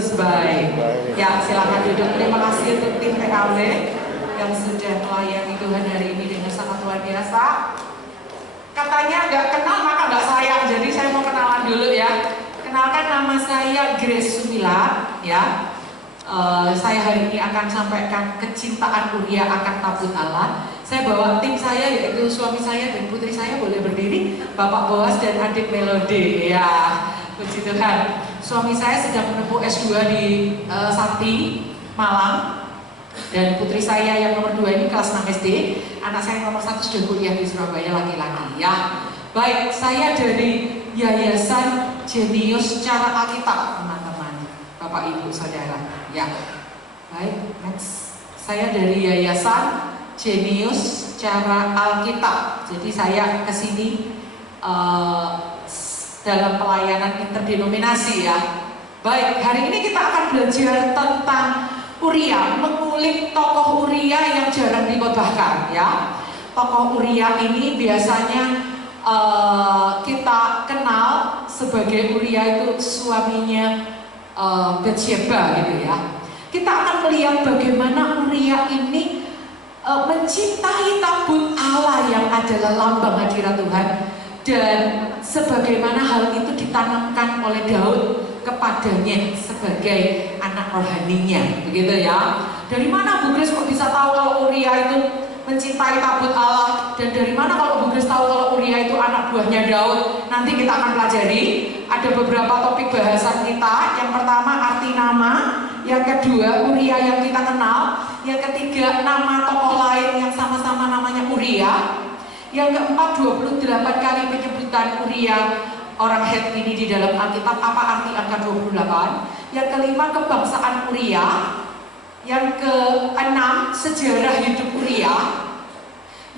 Yesus baik. Ya, silakan duduk. Terima kasih untuk tim PKW yang sudah melayani Tuhan hari ini dengan sangat luar biasa. Katanya nggak kenal maka nggak sayang, jadi saya mau kenalan dulu ya. Kenalkan, nama saya Grace Sumila ya. Saya hari ini akan sampaikan kecintaan Uria akan tabut Allah. Saya bawa tim saya, yaitu suami saya dan putri saya, boleh berdiri, Bapak Boas dan adik Melody ya. Puji Tuhan. Suami saya sedang menempuh S2 di Sakti, Malang. Dan putri saya yang nomor 2 ini kelas 6 SD. Anak saya yang nomor 1 sudah kuliah di Surabaya, laki-laki ya. Baik, saya dari Yayasan Jenius Cara Alkitab, teman-teman, Bapak Ibu Saudara ya. Baik, next. Saya dari Yayasan Jenius Cara Alkitab. Jadi saya kesini dalam pelayanan interdenominasi ya. Baik, hari ini kita akan belajar tentang Uria, mengulik tokoh Uria yang jarang dikhotbahkan ya. Tokoh Uria ini biasanya kita kenal sebagai Uria itu suaminya Batsheba gitu ya. Kita akan melihat bagaimana Uria ini mencintai tabut Allah yang adalah lambang hadirat Tuhan, dan sebagaimana hal itu ditanamkan oleh Daud kepadanya sebagai anak rohaninya, begitu ya. Dari mana Bu Grace kok bisa tahu kalau Uria itu mencintai tabut Allah, dan dari mana kalau Bu Grace tahu kalau Uria itu anak buahnya Daud? Nanti kita akan pelajari. Ada beberapa topik bahasan kita. Yang pertama arti nama, yang kedua Uria yang kita kenal, yang ketiga nama tokoh lain yang sama-sama namanya Uria, yang keempat 28 kali penyebutan Uria orang Het ini di dalam Alkitab, apa arti angka 28, yang kelima kebangsaan Uria, yang keenam sejarah hidup Uria,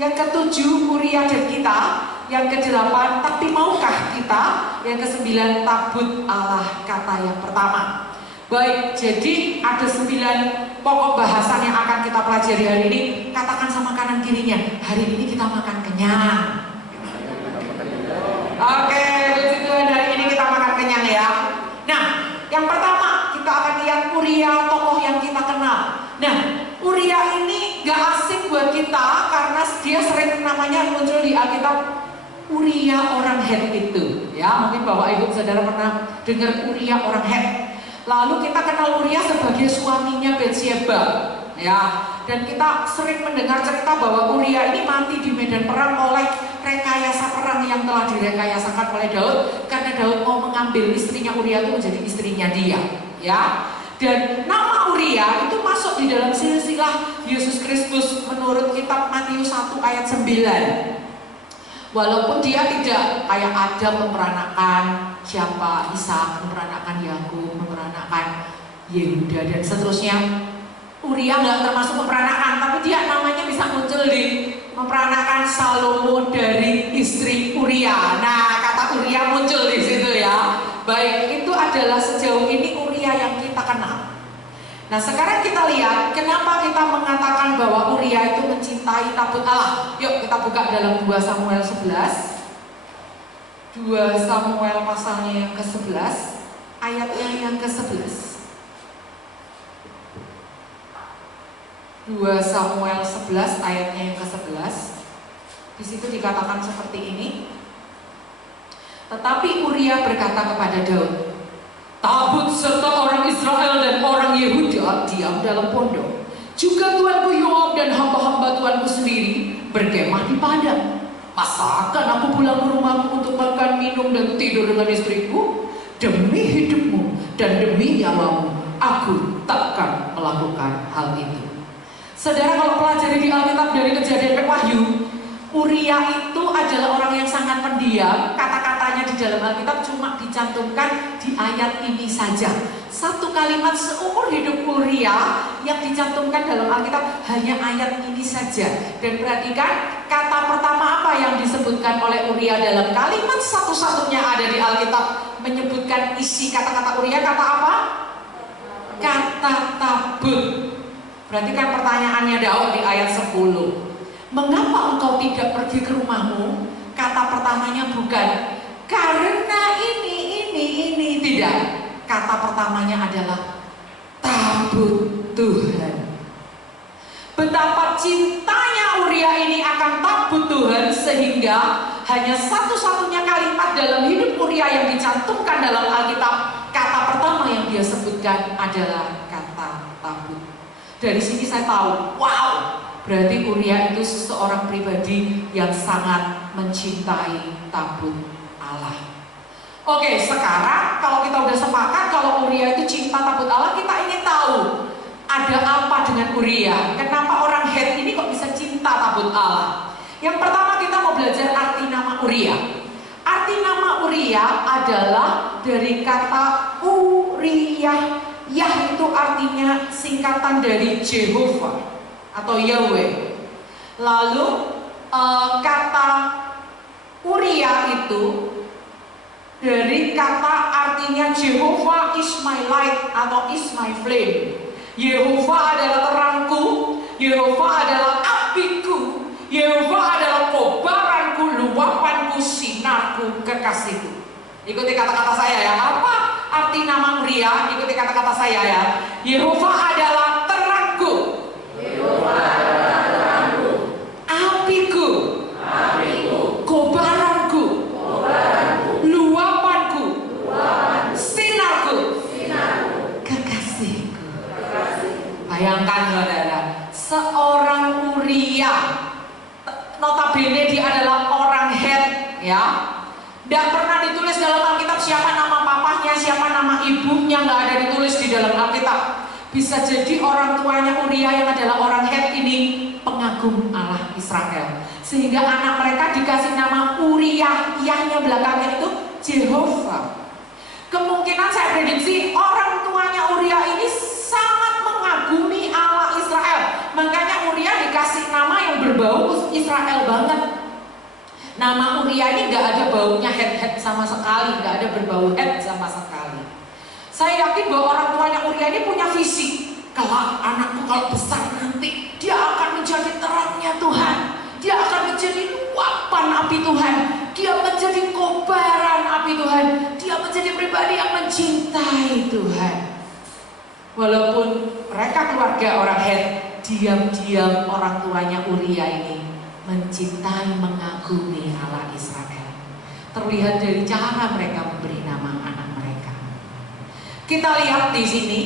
yang ketujuh Uria dan kita, yang kedelapan tapi maukah kita, yang kesembilan tabut Allah kata yang pertama. Baik, jadi ada 9 pokok bahasan yang akan kita pelajari hari ini. Katakan sama kanan kirinya, hari ini kita makan kenyang. Oke, puji Tuhan, hari ini kita makan kenyang ya. Nah, yang pertama kita akan lihat Uria, tokoh yang kita kenal. Nah, Uria ini gak asing buat kita karena dia sering namanya muncul di Alkitab, Uria orang Het itu ya. Mungkin Bapak Ibu Saudara pernah dengar Uria orang Het. Lalu kita kenal Uria sebagai suaminya Batsheba ya. Dan kita sering mendengar cerita bahwa Uria ini mati di medan perang oleh rekayasa perang yang telah direkayasakan oleh Daud, karena Daud mau mengambil istrinya Uria itu menjadi istrinya dia ya. Dan nama Uria itu masuk di dalam silsilah Yesus Kristus menurut kitab Matius 1 ayat 9. Walaupun dia tidak kayak Adam memperanakan siapa, Ishak, memperanakan Yakub, memperanakan Yehuda dan seterusnya. Uria nggak termasuk memperanakan, tapi dia namanya bisa muncul di memperanakan Salomo dari istri Uria. Nah, kata Uria muncul di situ ya. Baik, itu adalah sejauh ini Uria yang kita kenal. Nah, sekarang kita lihat kenapa kita mengatakan bahwa Uria itu mencintai tabut Allah. Yuk kita buka dalam 2 Samuel 11. 2 Samuel pasalnya yang ke-11, ayatnya yang ke-11. 2 Samuel 11 ayatnya yang ke-11. Di situ dikatakan seperti ini. Tetapi Uria berkata kepada Daud, tabut serta orang Israel dan orang Yehuda diam dalam pondok. Juga tuanku Yoab dan hamba-hamba tuanku sendiri berkemah di padang. Masakan aku pulang ke rumahku untuk makan, minum, dan tidur dengan istriku? Demi hidupmu dan demi nyawamu, aku takkan melakukan hal itu. Saudara, kalau pelajari di Alkitab dari Kejadian ke Wahyu, Uria itu adalah orang yang sangat pendiam. Kata-katanya di dalam Alkitab cuma dicantumkan di ayat ini saja. Satu kalimat seumur hidup Uria yang dicantumkan dalam Alkitab hanya ayat ini saja. Dan perhatikan kata pertama apa yang disebutkan oleh Uria dalam kalimat satu-satunya ada di Alkitab menyebutkan isi kata-kata Uria, kata apa? Kata tabut. Berarti kan pertanyaannya Daud di ayat 10. Mengapa engkau tidak pergi ke rumahmu? Kata pertamanya bukan karena ini, tidak. kata pertamanya adalah tabut Tuhan. Betapa cintanya Uria ini akan tabut Tuhan, sehingga hanya satu-satunya kalimat dalam hidup Uria yang dicantumkan dalam Alkitab, kata pertama yang dia sebutkan adalah kata tabut. Dari sini saya tahu, wow, berarti Uria itu seseorang pribadi yang sangat mencintai tabut Allah. Oke, sekarang kalau kita udah sepakat kalau Uria itu cinta tabut Allah, kita ingin tahu ada apa dengan Uria? Kenapa orang Het ini kok bisa cinta tabut Allah? Yang pertama kita mau belajar arti nama Uria. Arti nama Uria adalah dari kata Uriah. Yah itu artinya singkatan dari Jehovah atau Yahweh. Lalu kata Uria itu dari kata artinya Jehovah is my light atau is my flame. Yehova adalah terangku, Yehova adalah apiku, Yehova adalah kobaranku, luapanku, sinarku, kekasihku. Ikuti kata-kata saya ya. Apa arti nama Uria? Ikuti kata-kata saya ya. Yehova adalah terangku, Yehova adalah terangku, apiku, apiku, kobaranku, kobaranku, luapanku, luapanku, sinarku, sinarku, kekasihku. Bayangkan saudara, seorang Uria, notabene dia adalah orang Het ya. Tidak pernah ditulis dalam Alkitab siapa nama papahnya, siapa nama ibunya, nggak ada ditulis di dalam Alkitab. Bisa jadi orang tuanya Uria yang adalah orang Het ini pengagum Allah Israel, sehingga anak mereka dikasih nama Uria, yahnya belakangnya itu Jehovah. Kemungkinan saya prediksi orang tuanya Uria ini sangat mengagumi Allah Israel, makanya Uria dikasih nama yang berbau Israel banget. Nama Uria ini nggak ada baunya Het sama sekali, nggak ada berbau Het sama sekali. Saya yakin bahwa orang tuanya Uria ini punya visi, kalau anakku kalau besar nanti dia akan menjadi terangnya Tuhan, dia akan menjadi luapan api Tuhan, dia menjadi kobaran api Tuhan, dia menjadi pribadi yang mencintai Tuhan. Walaupun mereka keluarga orang Het, diam-diam orang tuanya Uria ini mencintai, mengagumi Allah Israel. Terlihat dari cara mereka memberi nama anak mereka. Kita lihat di sini,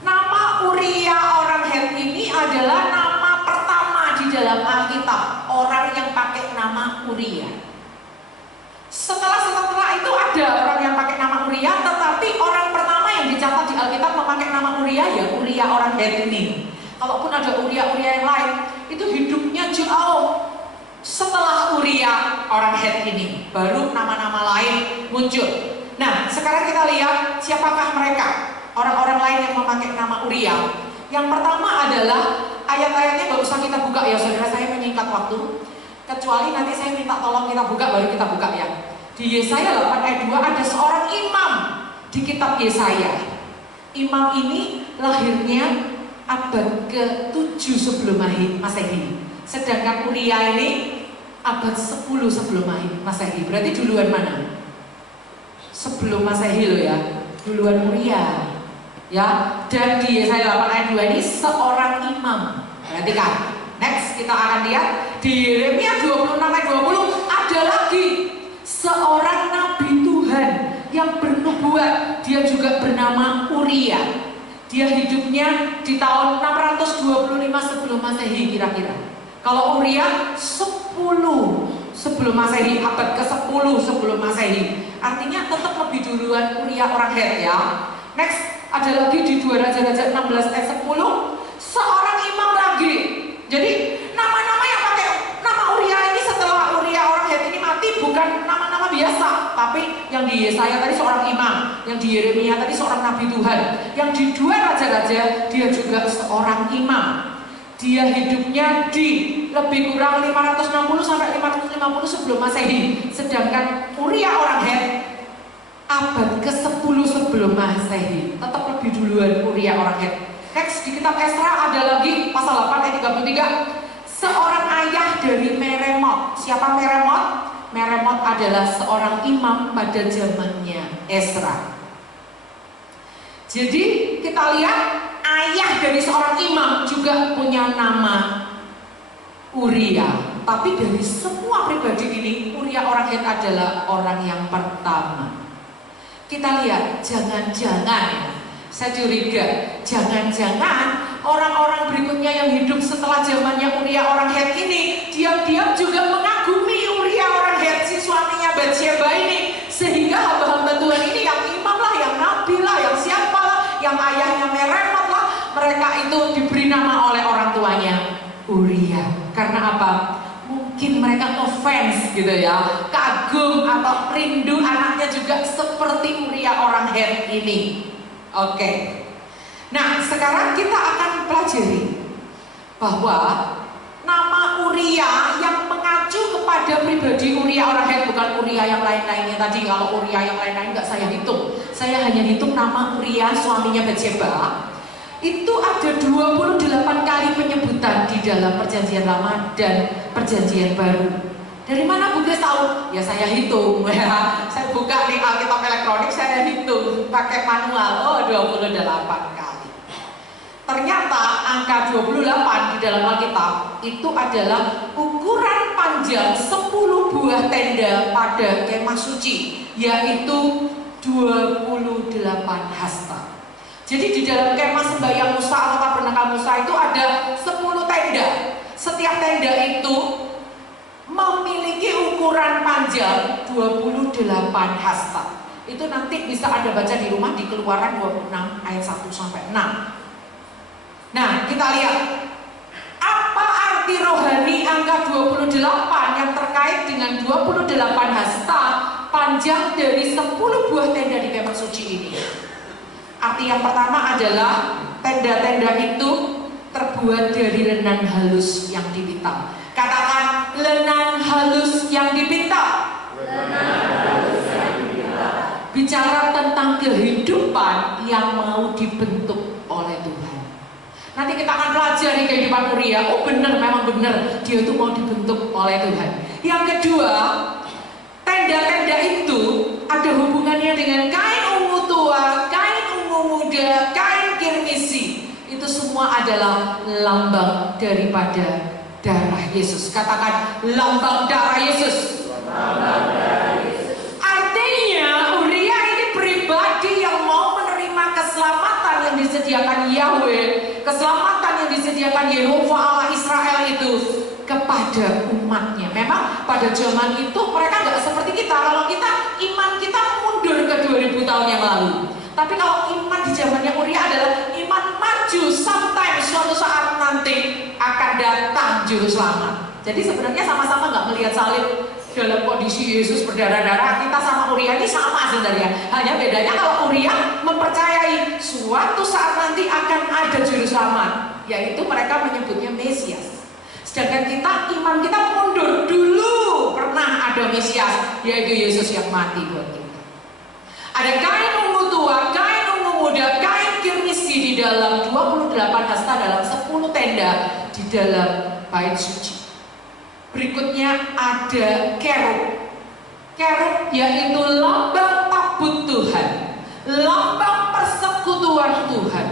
nama Uria orang Het ini adalah nama pertama di dalam Alkitab, orang yang pakai nama Uria. Setelah itu ada orang yang pakai nama Uria, tetapi orang pertama yang dicatat di Alkitab memakai nama Uria ya Uria orang Het ini. Kalaupun ada Uria-Uria yang lain, itu hidupnya jauh setelah Uria orang Het ini, baru nama-nama lain muncul. Nah, sekarang kita lihat siapakah mereka, orang-orang lain yang memakai nama Uria. Yang pertama adalah ayat-ayatnya nggak usah kita buka ya saudara, saya menyingkat waktu. Kecuali nanti saya minta tolong kita buka, baru kita buka ya. Di Yesaya 8 ayat 2 ada seorang imam di kitab Yesaya. Imam ini lahirnya abad ke-7 sebelum Masehi. Sedangkan Uria ini abad 10 sebelum Masehi. Berarti duluan mana? Sebelum Masehi loh ya. Duluan Uria. Ya, dan di Yesaya 8 ayat 2 ini seorang imam. Perhatikan. Next kita akan lihat di Yeremia 26 ayat 20 ada lagi seorang nabi Tuhan yang bernubuat. Dia juga bernama Uria. Dia hidupnya di tahun 625 sebelum Masehi kira-kira. Kalau Uria 10 sebelum Masehi, abad ke-10 sebelum Masehi. Artinya tetap lebih duluan Uria orang Het ya. Next ada lagi di 2 Raja-Raja 16 ayat 10 seorang imam lagi. Jadi nama-nama yang pakai nama Uria ini setelah Uria orang Het ini mati bukan nama-nama biasa, tapi yang di Yesaya tadi seorang imam, yang di Yeremia tadi seorang nabi Tuhan, yang di 2 Raja-Raja dia juga seorang imam. Dia hidupnya di lebih kurang 560 sampai 550 sebelum Masehi. Sedangkan Uria orang Het abad ke-10 sebelum Masehi. Tetap lebih duluan Uria orang Het. Next di kitab Esra ada lagi pasal 8 ayat 33. Seorang ayah dari Meremot. Siapa Meremot? Meremot adalah seorang imam pada zamannya Esra. Jadi kita lihat ayah dari seorang imam juga punya nama Uria. Tapi dari semua pribadi ini, Uria orang Het adalah orang yang pertama. Kita lihat, jangan-jangan, saya curiga, jangan-jangan orang-orang berikutnya yang hidup setelah zamannya Uria orang Het ini diam-diam juga mengagumi Uria orang Het, si suaminya Batsyeba ini, sehingga hamba-hamba Tuhan ini yang imam lah, yang nabi lah, yang siapa lah, yang ayahnya Meremot lah, mereka itu diberi nama oleh orang tuanya Uria. Karena apa? Mungkin mereka offense gitu ya, kagum atau rindu anaknya juga seperti Uria orang Het ini. Oke. Nah, sekarang kita akan pelajari bahwa nama Uria yang mengacu kepada pribadi Uria orang Het, bukan Uria yang lain-lainnya tadi. Kalau Uria yang lain-lain nggak saya hitung. Saya hanya hitung nama Uria suaminya Batsyeba. Itu ada 28 kali penyebutan di dalam Perjanjian Lama dan Perjanjian Baru. Dari mana Bu Grace tahu? Ya saya hitung ya. Saya buka di Alkitab elektronik, saya hitung pakai manual. Oh, 28 kali. Ternyata angka 28 di dalam Alkitab itu adalah ukuran panjang 10 buah tenda pada kemah suci, yaitu 28 hasta. Jadi di dalam kemah sembahyang Musa atau tabernakel Musa itu ada 10 tenda. Setiap tenda itu memiliki ukuran panjang 28 hasta. Itu nanti bisa Anda baca di rumah di Keluaran 26 ayat 1 sampai 6. Nah, kita lihat apa arti rohani angka 28 yang terkait dengan 28 hasta panjang dari 10 buah tenda di kemah suci ini. Arti yang pertama adalah tenda-tenda itu terbuat dari lenan halus yang dipintal. Katakan lenan halus yang dipintal. Bicara tentang kehidupan yang mau dibentuk oleh Tuhan. Nanti kita akan pelajari kehidupan Uria. Oh benar, memang benar, dia itu mau dibentuk oleh Tuhan. Yang kedua, tenda-tenda itu ada hubungannya dengan kain ungu tua, kain ungu muda, kain kirmisi. Itu semua adalah lambang daripada darah Yesus. Katakan lambang darah Yesus. Lambang darah Yesus. Artinya Uria ini pribadi yang mau menerima keselamatan yang disediakan Yahweh, keselamatan yang disediakan Yehova Allah Israel itu kepada umatnya. Memang pada zaman itu mereka nggak seperti kita. Kalau kita, iman kita mundur ke 2000 tahun yang lalu. Tapi kalau iman di zamannya Uria adalah iman maju, sometimes suatu saat nanti akan datang juru selamat. Jadi sebenarnya sama-sama nggak melihat salib dalam kondisi Yesus berdarah-darah. Kita sama Uria ini sama sebenarnya. Hanya bedanya kalau Uria mempercayai suatu saat nanti akan ada juru selamat, yaitu mereka menyebutnya Mesias. Sedangkan kita, iman kita mundur. Dulu pernah ada Mesias, yaitu Yesus yang mati buat kita. Ada kain ungu tua, kain ungu muda, kain kirmisi di dalam 28 hasta dalam 10 tenda di dalam bait suci. Berikutnya ada kerub. Kerub yaitu lambang tabut Tuhan, lambang persekutuan Tuhan,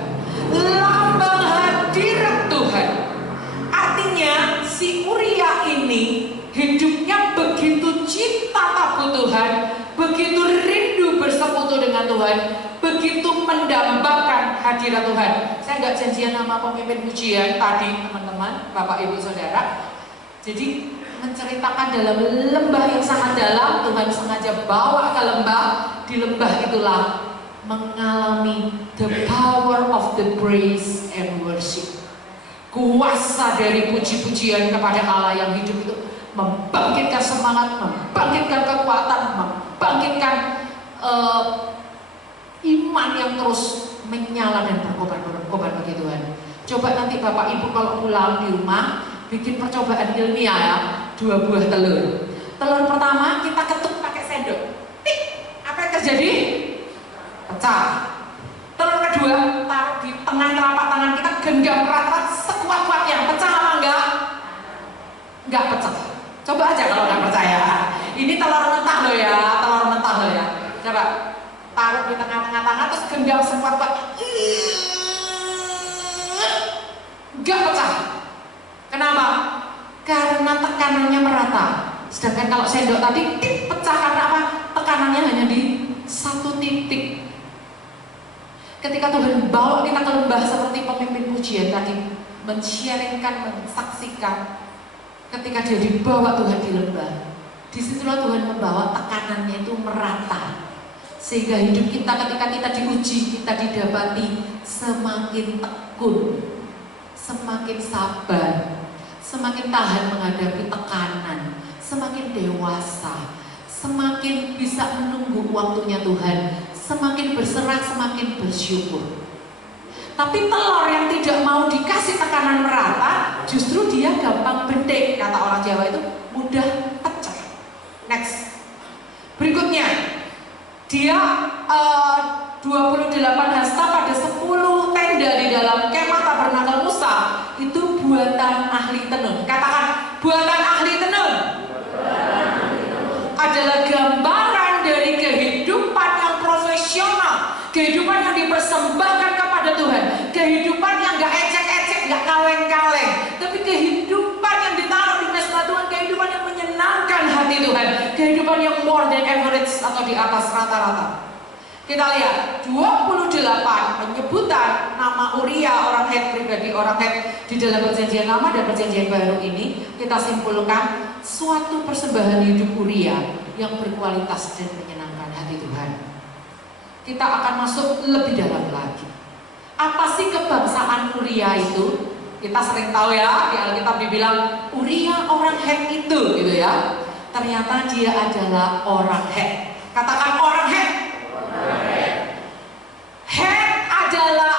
lambang hadirat Tuhan. Artinya si Uria ini hidupnya begitu cinta tabut Tuhan, begitu rindu bersekutu dengan Tuhan, begitu mendambakan hadirat Tuhan. Saya nggak janjian sama pemimpin pujian tadi teman-teman, Bapak Ibu Saudara. Jadi menceritakan dalam lembah yang sangat dalam, Tuhan sengaja bawa ke lembah. Di lembah itulah mengalami the power of the praise and worship. Kuasa dari puji-pujian kepada Allah yang hidup itu membangkitkan semangat, membangkitkan kekuatan, membangkitkan iman yang terus menyala dan berkobar bagi Tuhan. Coba nanti Bapak Ibu kalau pulang di rumah bikin percobaan ilmiah ya, 2 buah telur. Telur pertama kita ketuk pakai sendok, tik, apa yang terjadi? Pecah. Telur kedua taruh di tengah telapak tangan kita, genggam erat-erat sekuat-kuatnya, pecah apa enggak? Enggak pecah. Coba aja kalau nggak percaya. Ini telur mentah loh ya, telur mentah loh ya. Coba. taruh di tengah-tengah tangan, terus genggam sekuat-kuat, nggak pecah. Kenapa? Karena tekanannya merata. Sedangkan kalau sendok tadi pecah karena apa? Tekanannya hanya di satu titik. Ketika Tuhan bawa kita ke lembah seperti pemimpin pujian tadi men-sharingkan, mensaksikan, ketika dia dibawa Tuhan di lembah, disitulah Tuhan membawa tekanannya itu merata, sehingga hidup kita ketika kita diuji, kita didapati semakin tekun, semakin sabar, semakin tahan menghadapi tekanan, semakin dewasa, semakin bisa menunggu waktunya Tuhan, semakin berserah, semakin bersyukur. Tapi telur yang tidak mau dikasih tekanan merata, justru dia gampang bentik. Kata orang Jawa itu mudah pecah. Next. Berikutnya, dia 28 hasta pada 10 tenda di dalam kemah tabernakel Musa itu buatan ahli tenun. Katakan, buatan ahli tenun. Adalah gambaran dari kehidupan yang profesional, kehidupan yang dipersembahkan kepada Tuhan, kehidupan yang gak ecek-ecek, gak kaleng-kaleng, tapi kehidupan yang ditaruh di mezbah Tuhan, kehidupan yang menyenangkan hati Tuhan, kehidupan yang more than average atau di atas rata-rata. Kita lihat 28 penyebutan nama Uria orang Het, pribadi orang Het di dalam perjanjian lama dan perjanjian baru ini. Kita simpulkan suatu persembahan hidup Uria yang berkualitas dan menyenangkan hati Tuhan. Kita akan masuk lebih dalam lagi. Apa sih kebangsaan Uria itu? Kita sering tahu ya, di Alkitab dibilang Uria orang Het itu, gitu ya. Ternyata dia adalah orang Het. Katakan orang Het. Het adalah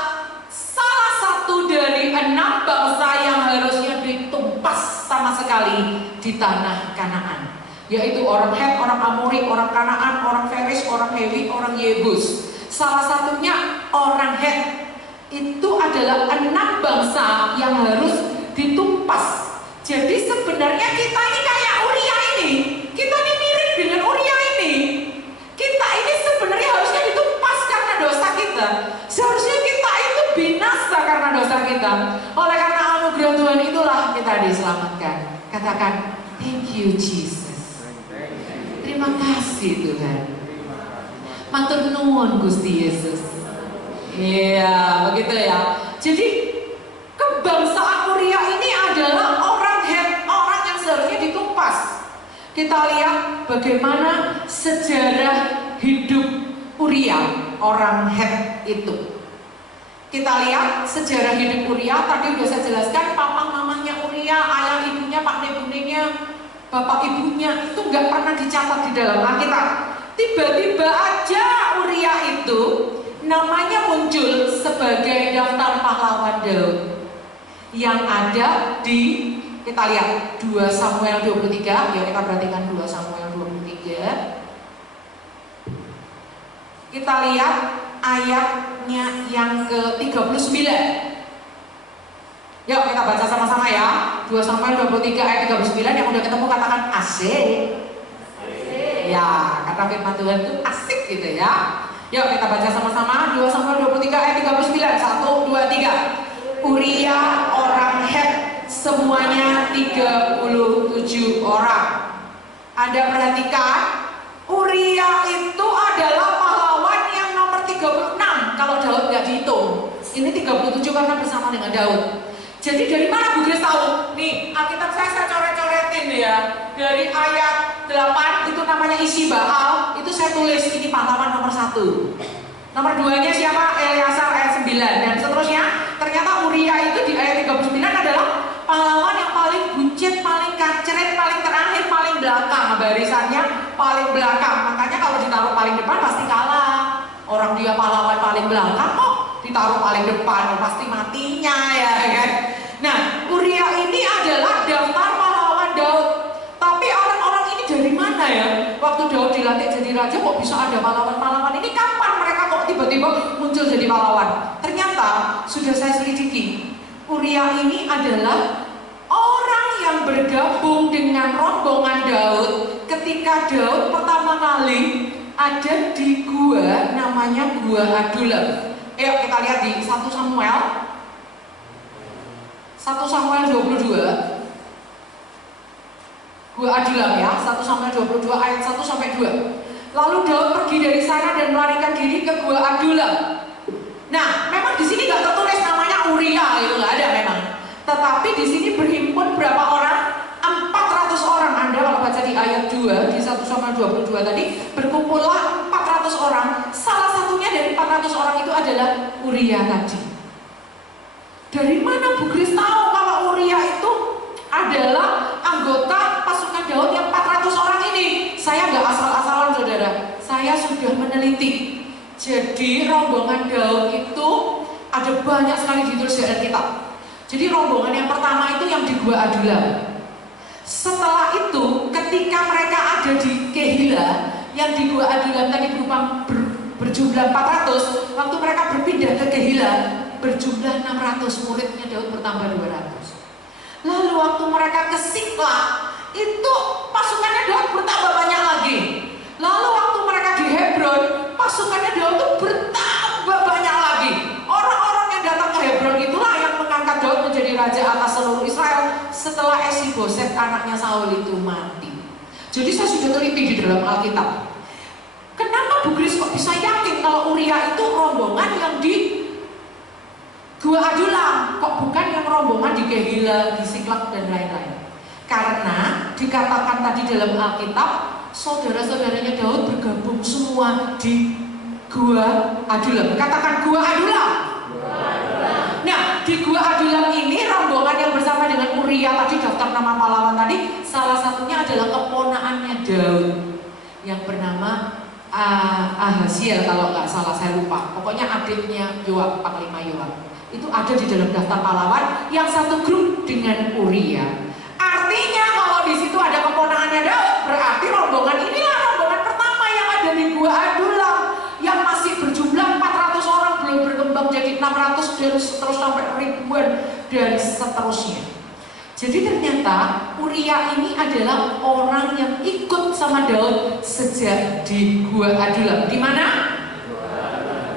salah satu dari 6 bangsa yang harusnya ditumpas sama sekali di tanah Kanaan, yaitu orang Het, orang Amori, orang Kanaan, orang Feris, orang Hewi, orang Yebus. Salah satunya orang Het. Itu adalah 6 bangsa yang harus ditumpas. Jadi sebenarnya kita ini kayak Uria ini. Kita ini mirip dengan Uria ini. Kita ini sebenarnya harusnya ditumpas karena dosa kita. Seharusnya kita itu binasa karena dosa kita. Oleh karena anugerah Tuhan itulah kita diselamatkan. Katakan, thank you Jesus. Terima kasih Tuhan. Matur nuwun Gusti Yesus. Iya, begitu ya. Jadi kebangsaan Uria ini adalah orang Het, orang yang seharusnya ditumpas. Kita lihat bagaimana sejarah hidup Uria, orang Het itu. Kita lihat sejarah hidup Uria, tadi sudah saya jelaskan, papa mamanya Uria, ayah ibunya, pak nebunenya, bapak ibunya itu nggak pernah dicatat di dalam Alkitab. Tiba-tiba aja Uria itu namanya muncul sebagai daftar pahlawan Daud yang ada di, kita lihat 2 Samuel 23. Ya, kita perhatikan 2 Samuel 23. Kita lihat ayatnya yang ke-39. Yuk kita baca sama-sama ya. 2 Samuel 23 ayat 39. Yang udah ketemu katakan asik. Ya, karena firman Tuhan itu asik gitu ya. Yuk kita baca sama-sama 2 Samuel 23 ayat 39. 1, 2, 3. Uria orang Het, semuanya 37 orang. Anda perhatikan, Uria itu adalah pahlawan yang nomor 36 kalau Daud nggak dihitung. Ini 37 karena bersama dengan Daud. Jadi dari mana Bu Grace tahu? Nih, Alkitab saya coret-coretin ya. Dari ayat 8 itu namanya isi Baal, itu saya tulis ini pahlawan nomor 1. Nomor 2-nya siapa? Eleazar ayat 9 dan seterusnya. Ternyata Uria itu di ayat 39 adalah pahlawan yang paling buncit, paling kacret, paling terakhir, paling belakang. Barisannya paling belakang. Makanya kalau ditaruh paling depan pasti kalah. Orang dia pahlawan paling belakang kok ditaruh paling depan, pasti matinya ya kan. Nah, Uria ini adalah daftar pahlawan Daud. Tapi orang-orang ini dari mana ya? Waktu Daud dilantik jadi raja kok bisa ada pahlawan-pahlawan ini? Kapan mereka kok tiba-tiba muncul jadi pahlawan? Ternyata sudah saya selidiki, Uria ini adalah orang yang bergabung dengan rombongan Daud ketika Daud pertama kali ada di gua namanya Gua Adullam. Ayo kita lihat di 1 Samuel 22. Gua Adullam ya, 1 Samuel 22 ayat 1 sampai 2. Lalu Daud pergi dari sana dan melarikan diri ke Gua Adullam. Nah, memang di sini nggak tertulis namanya Uria, itu nggak ada memang. Tetapi di sini berhimpun berapa orang? 400 orang. Anda kalau baca di ayat 2 di 1 Samuel 22 tadi, berkumpullah 400 orang. Salah satunya dari 400 orang itu adalah Uria tadi. Dari mana Bu Grace tahu kalau Uria itu adalah anggota pasukan Daud yang 400 orang ini? Saya nggak asal-asalan saudara, saya sudah meneliti. Jadi rombongan Daud itu ada banyak sekali ditulis di Alkitab. Jadi rombongan yang pertama itu yang di Gua Adullam. Setelah itu ketika mereka ada di Kehila, yang di Gua Adullam tadi berupa berjumlah 400, waktu mereka berpindah ke Kehila berjumlah 600, muridnya Daud bertambah 200. Lalu waktu mereka ke Siklag, itu pasukannya Daud bertambah banyak lagi. Lalu waktu mereka di Hebron, pasukannya Daud itu bertambah banyak lagi. Orang-orang yang datang ke Hebron itulah yang mengangkat Daud menjadi raja atas seluruh Israel setelah Esi-Boset anaknya Saul itu mati. Jadi saya sudah teliti di dalam Alkitab. Kenapa Bu Grace kok bisa yakin kalau Uria itu rombongan yang di Gua Adullam, kok bukan yang rombongan di Kehila, di Siklag dan lain-lain? Karena dikatakan tadi dalam Alkitab, saudara-saudaranya Daud bergabung semua di Gua Adullam. Katakan Gua Adullam. Nah, di Gua Adullam ini rombongan yang bersama dengan Uria tadi, daftar nama pahlawan tadi, salah satunya adalah keponakannya Daud yang bernama Ahaziel, kalau nggak salah saya lupa. Pokoknya adiknya Yoab, Panglima Yoab. Itu ada di dalam daftar pahlawan yang satu grup dengan Uria. Artinya kalau di situ ada keponakannya Daud, berarti rombongan inilah rombongan pertama yang ada di Gua Adullam, yang masih berjumlah 400 orang, belum berkembang jadi 600 dan terus sampai ribuan dan seterusnya. Jadi ternyata Uria ini adalah orang yang ikut sama Daud sejak di Gua Adullam. Di mana?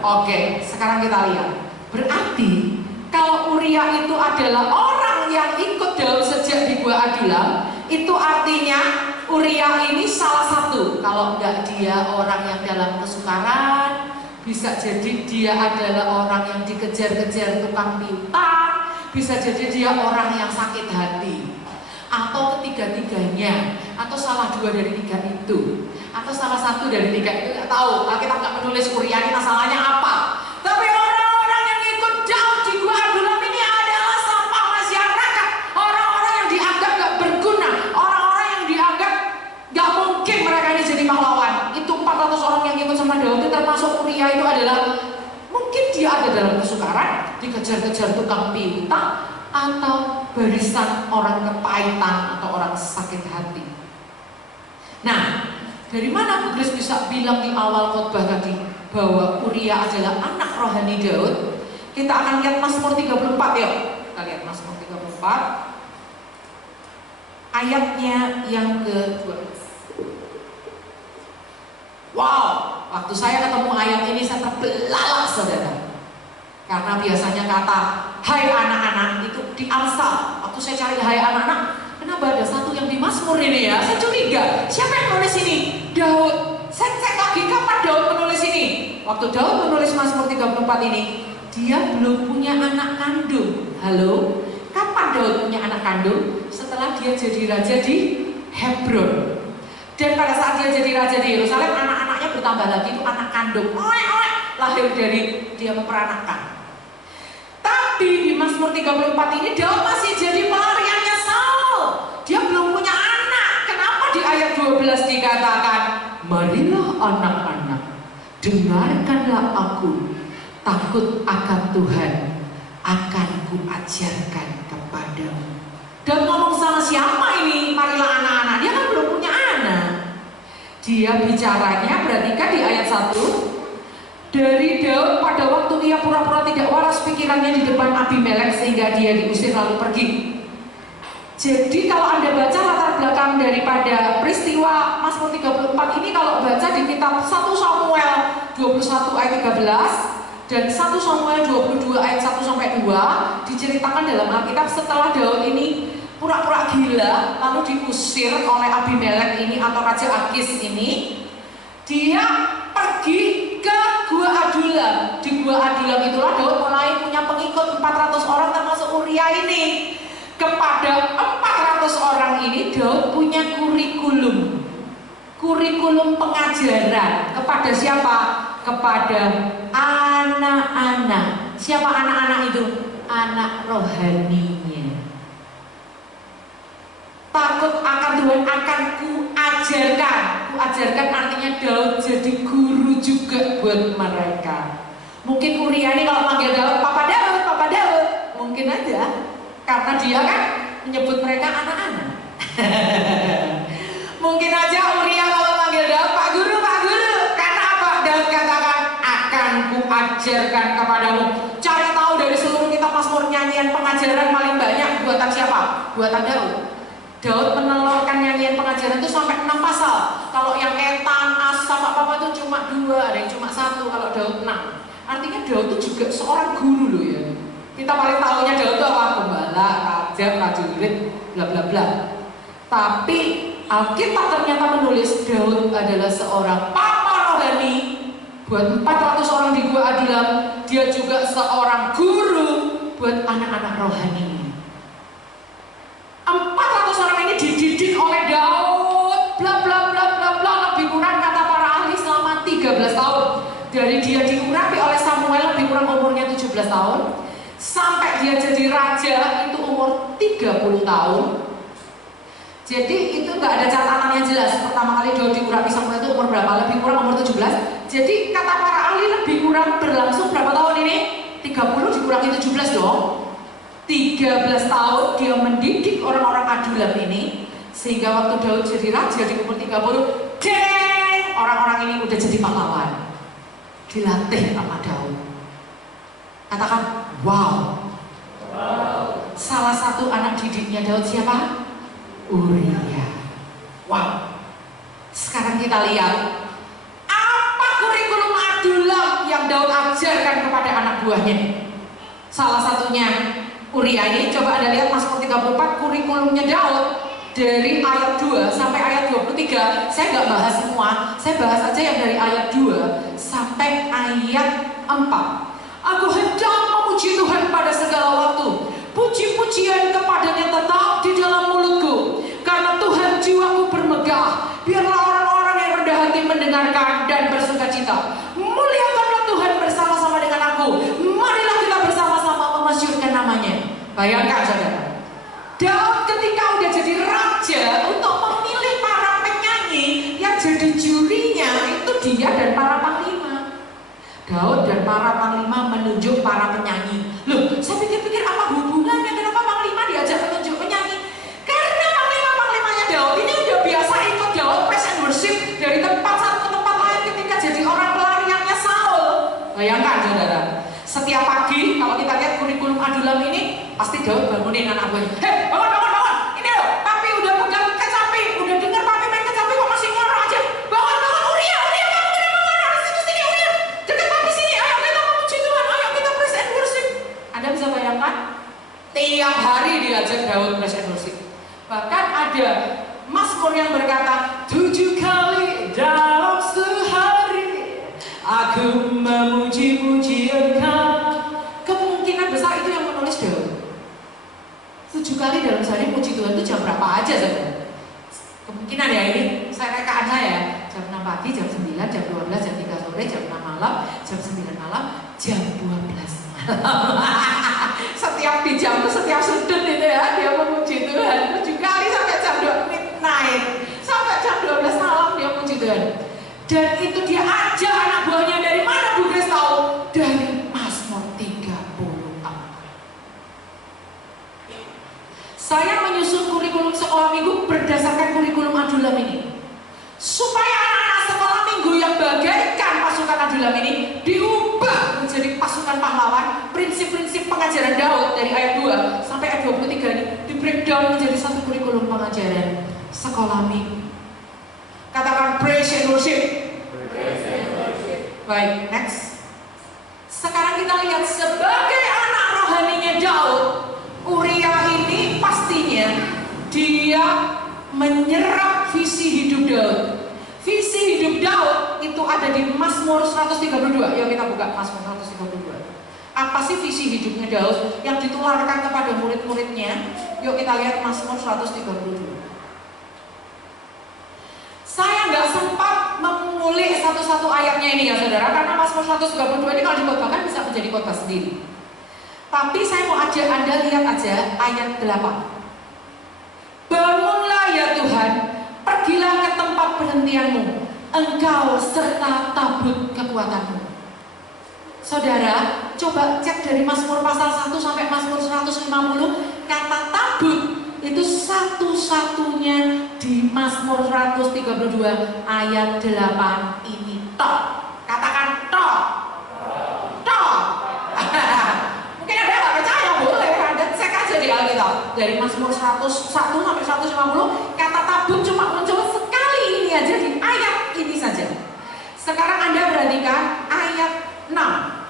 Oke, sekarang kita lihat. Berarti kalau Uria itu adalah orang yang ikut Daud sejak di Gua Adullam, itu artinya Uria ini salah satu. Kalau enggak dia orang yang dalam kesukaran, bisa jadi dia adalah orang yang dikejar-kejar tukang piutang, bisa jadi dia orang yang sakit hati, atau ketiga-tiganya, atau salah dua dari tiga itu, atau salah satu dari tiga itu, nggak tahu. Kita nggak menulis Uria ini masalahnya apa. Tapi orang-orang yang ikut Daud di Gua Adullam ini adalah sampah masyarakat, orang-orang yang dianggap nggak berguna, orang-orang yang dianggap nggak mungkin mereka ini jadi pahlawan. Itu 400 orang yang ikut sama Daud itu, termasuk Uria itu adalah mungkin dia ada dalam kesukaran, dikejar-kejar tukang piutang, atau barisan orang kepahitan atau orang sakit hati. Nah, dari mana Bu Grace bisa bilang di awal khotbah tadi bahwa Uria adalah anak rohani Daud? Kita akan lihat Mazmur 34 ya. Kita lihat Mazmur 34 ayatnya yang ke-12. Wow, waktu saya ketemu ayat ini saya terbelalak saudara. Karena biasanya kata hai anak-anak itu di Amsal. Waktu saya cari hai anak-anak, kenapa ada satu yang di Mazmur ini ya? Saya curiga, siapa yang menulis ini? Daud. Saya cek lagi kapan Daud menulis ini. Waktu Daud menulis Mazmur 34 ini, dia belum punya anak kandung. Halo? Kapan Daud punya anak kandung? Setelah dia jadi raja di Hebron. Dan pada saat dia jadi raja di Yerusalem, anak-anaknya bertambah lagi, itu anak kandung. Lahir dari dia memperanakan. Tapi di Mazmur 34 ini Daud masih jadi pelariannya Saul. Dia belum punya anak. Kenapa di ayat 12 dikatakan, marilah anak-anak, dengarkanlah aku, takut akan Tuhan, akan kuajarkan kepadamu. Dan ngomong sama siapa ini? Marilah anak-anak. Dia kan belum punya anak. Dia bicaranya, perhatikan di ayat 1. Dari Daud pada waktu ia pura-pura tidak waras pikirannya di depan Abimelek sehingga dia diusir lalu pergi. Jadi kalau Anda baca latar belakang daripada peristiwa Mazmur 34 ini, kalau baca di kitab 1 Samuel 21 ayat 13 dan 1 Samuel 22 ayat 1 sampai 2 diceritakan dalam Alkitab setelah Daud ini pura-pura gila lalu diusir oleh Abimelek ini atau Raja Akis ini. Dia pergi ke Gua Adulam. Di Gua Adulam itulah Daud mulai punya pengikut 400 orang termasuk Uria ini. Kepada 400 orang ini Daud punya kurikulum pengajaran. Kepada siapa? Kepada anak-anak. Siapa anak-anak itu? Anak rohaninya. Takut akan Tuhan akan kuajarkan. Kuajarkan artinya Daud jadi guru juga buat mereka. Mungkin Uria ini kalau panggil Daud, Papa Daud, Papa Daud, mungkin aja. Karena dia kan menyebut mereka anak-anak. Mungkin aja Uria kalau panggil Daud, Pak Guru, Pak Guru. Karena apa? Daud katakan, akan kuajarkan kepadamu. Cari tahu dari seluruh kitab Mazmur nyanyian pengajaran paling banyak buatan siapa? Buatan Daud. Daud menelurkan nyanyian pengajaran itu sampai 6 pasal. Kalau yang Etan, Asaf, apa-apa itu cuma 2, ada yang cuma 1, kalau Daud 6. Artinya Daud itu juga seorang guru loh ya. Kita paling tahunya Daud itu apa? Gembala, raja, prajurit, bla bla bla. Tapi Alkitab ternyata menulis Daud adalah seorang papa rohani buat 400 orang di Gua Adulam. Dia juga seorang guru buat anak-anak rohani. 400 orang ini dididik oleh Daud, bla bla bla bla bla, lebih kurang kata para ahli selama 13 tahun. Dari dia diurapi oleh Samuel lebih kurang umurnya 17 tahun, sampai dia jadi raja itu umur 30 tahun. Jadi itu nggak ada catatan yang jelas. Pertama kali Daud diurapi Samuel itu umur berapa? Lebih kurang umur 17. Jadi kata para ahli lebih kurang berlangsung berapa tahun ini? 30 dikurangi 17 dong. 13 tahun dia mendidik orang-orang Adulam ini, sehingga waktu Daud jadi raja di umur 30, deng, orang-orang ini udah jadi pahlawan. Dilatih sama Daud. Katakan, wow. Salah satu anak didiknya Daud siapa? Uria. Wow. Sekarang kita lihat apa kurikulum Adulam yang Daud ajarkan kepada anak buahnya. Salah satunya Uria ini, coba Anda lihat Mazmur 34 kurikulumnya Daud dari ayat 2 sampai ayat 23. Saya nggak bahas semua, saya bahas aja yang dari ayat 2 sampai ayat 4. Aku hendak memuji Tuhan pada segala waktu, puji-pujian kepadanya tetap di dalam mulutku. Karena Tuhan jiwaku bermegah, biarlah orang-orang yang rendah hati mendengarkan dan bersuka cita. Muliakanlah Tuhan bersama-sama dengan aku. Marilah kita bersama-sama memasyurkan namanya. Bayangkan saudara, Daud ketika udah jadi raja, untuk memilih para penyanyi yang jadi jurinya itu dia dan para panglima. Daud dan para panglima menunjuk para penyanyi. Loh, saya pikir-pikir apa hubungannya? Kenapa panglima diajak menunjuk penyanyi? Karena panglima-panglimanya Daud ini udah biasa ikut Daud praise and worship dari tempat satu ke tempat lain ketika jadi orang pelariannya Saul. Bayangkan saudara, setiap pagi kalau kita lihat kurikulum Adulam ini, pasti Daud bangunin anak buahnya. Hei, bangun, bangun, bangun. Ini loh, papi udah pegang kecapi, udah dengar papi main kecapi kok masih ngorok aja. Bangun, bangun, Uria, kamu kenapa bangun? Harus sini, Uria. Dekat papi sini, ayo kita memuji Tuhan, ayo kita praise and worship. Anda bisa bayangkan? Tiap hari diajak Daud praise and worship. Bahkan ada Mazmur yang berkata, 7 kali dalam sehari aku memuji-muji Engkau. Kemungkinan besar itu yang menulis Daud. 7 kali dalam sehari puji Tuhan itu jam berapa aja saja? Kemungkinan ya ini, saya rekaan saya jam 6 pagi, jam 9, jam 12, jam 3 sore, jam 6 malam, jam 9 malam, jam 12 malam. Setiap di jam itu, setiap sudut itu ya, dia memuji Tuhan. 7 kali sampai jam 2 midnight, sampai jam 12 malam dia memuji Tuhan. Dan itu dia ajak anak buahnya dari mana Bu Grace tahu? Dari Mazmur 34. Saya menyusun kurikulum sekolah minggu berdasarkan kurikulum Adulam ini, supaya anak-anak sekolah minggu yang bagaikan pasukan Adulam ini diubah menjadi pasukan pahlawan. Prinsip-prinsip pengajaran Daud dari ayat 2 sampai ayat 23 ini di breakdown menjadi satu kurikulum pengajaran sekolah minggu. Katakan praise and worship. Baik, next. Sekarang kita lihat sebagai anak rohaninya Daud, Uria ini pastinya dia menyerap visi hidup Daud. Visi hidup Daud itu ada di Mazmur 132. Yuk kita buka Mazmur 132. Apa sih visi hidupnya Daud yang ditularkan kepada murid-muridnya? Yuk kita lihat Mazmur 132. Saya nggak sempat mengulik satu-satu ayatnya ini ya saudara, karena Mazmur 132 ini kalau dikotbahkan bisa menjadi khotbah sendiri. Tapi saya mau ajak Anda lihat aja ayat 8. Bangunlah ya Tuhan, pergilah ke tempat perhentianmu, Engkau serta tabut kekuatanmu. Saudara, coba cek dari Mazmur pasal 1 sampai Mazmur 150, kata tabut itu satu-satunya di Mazmur 132 ayat 8 ini tok. Katakan tok. Tok. Mungkin ada yang gak percaya, boleh Anda cek aja di Alkitab. Dari Mazmur 101 sampai 150, kata tabut cuma muncul sekali ini aja di ayat ini saja. Sekarang Anda perhatikan ayat 6.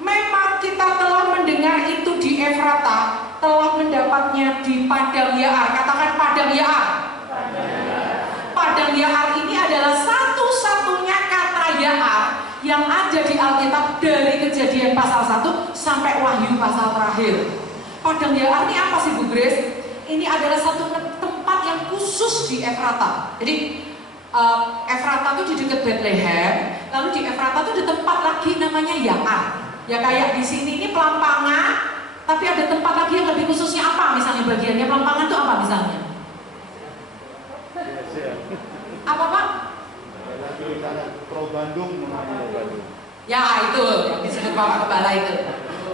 Memang kita telah mendengar itu di Efrata, telah mendapatnya di Padang Yaar. Katakan Padang Yaar. Padang Yaar ini adalah satu-satunya kata Yaar yang ada di Alkitab dari Kejadian pasal 1 sampai Wahyu pasal terakhir. Padang Yaar ini apa sih Bu Grace? Ini adalah satu tempat yang khusus di Efrata. Jadi Efrata itu di dekat Bethlehem, lalu di Efrata itu ada tempat lagi namanya Yaar. Ya kayak di sini ini Pelampangan, tapi ada tempat lagi yang lebih khususnya apa? Misalnya bagiannya Pelampangan itu apa misalnya? Apa Pak? Pro Bandung. Ya itu yang disebut Bapak Kepala itu.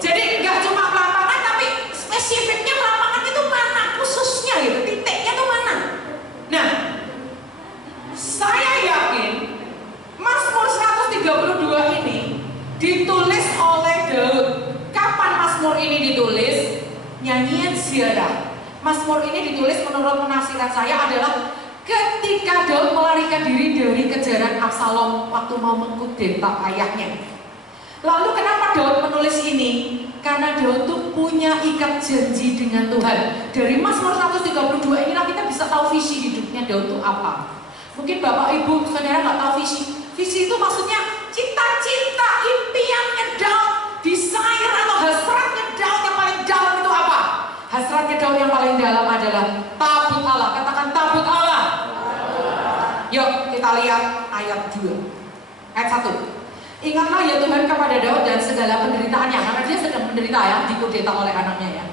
Jadi nggak cuma Pelampangan, tapi spesifiknya Pelampangan itu mana? Khususnya gitu, titiknya itu mana? Nah, saya yakin Mazmur 132 ini ditulis oleh Daud. Kapan Mazmur ini ditulis? Nyanyian ziarah. Mazmur ini ditulis menurut penafsiran saya adalah ketika Daud melarikan diri dari kejaran Absalom waktu mau mengkudeta ayahnya. Lalu kenapa Daud menulis ini? Karena Daud tuh punya ikat janji dengan Tuhan. Dari Mazmur 132 inilah kita bisa tahu visi hidupnya Daud itu apa. Mungkin Bapak Ibu saudara nggak tahu visi. Visi itu maksudnya cita-cita, impiannya Daud, desire atau hasratnya Daud yang paling dalam itu apa? Hasratnya Daud yang paling dalam adalah tabut Allah. Katakan tabut Allah. Yuk kita lihat ayat 2. Ayat 1. Ingatlah ya Tuhan kepada Daud dan segala penderitaannya, karena dia sedang menderita ya, dikudeta oleh anaknya ya.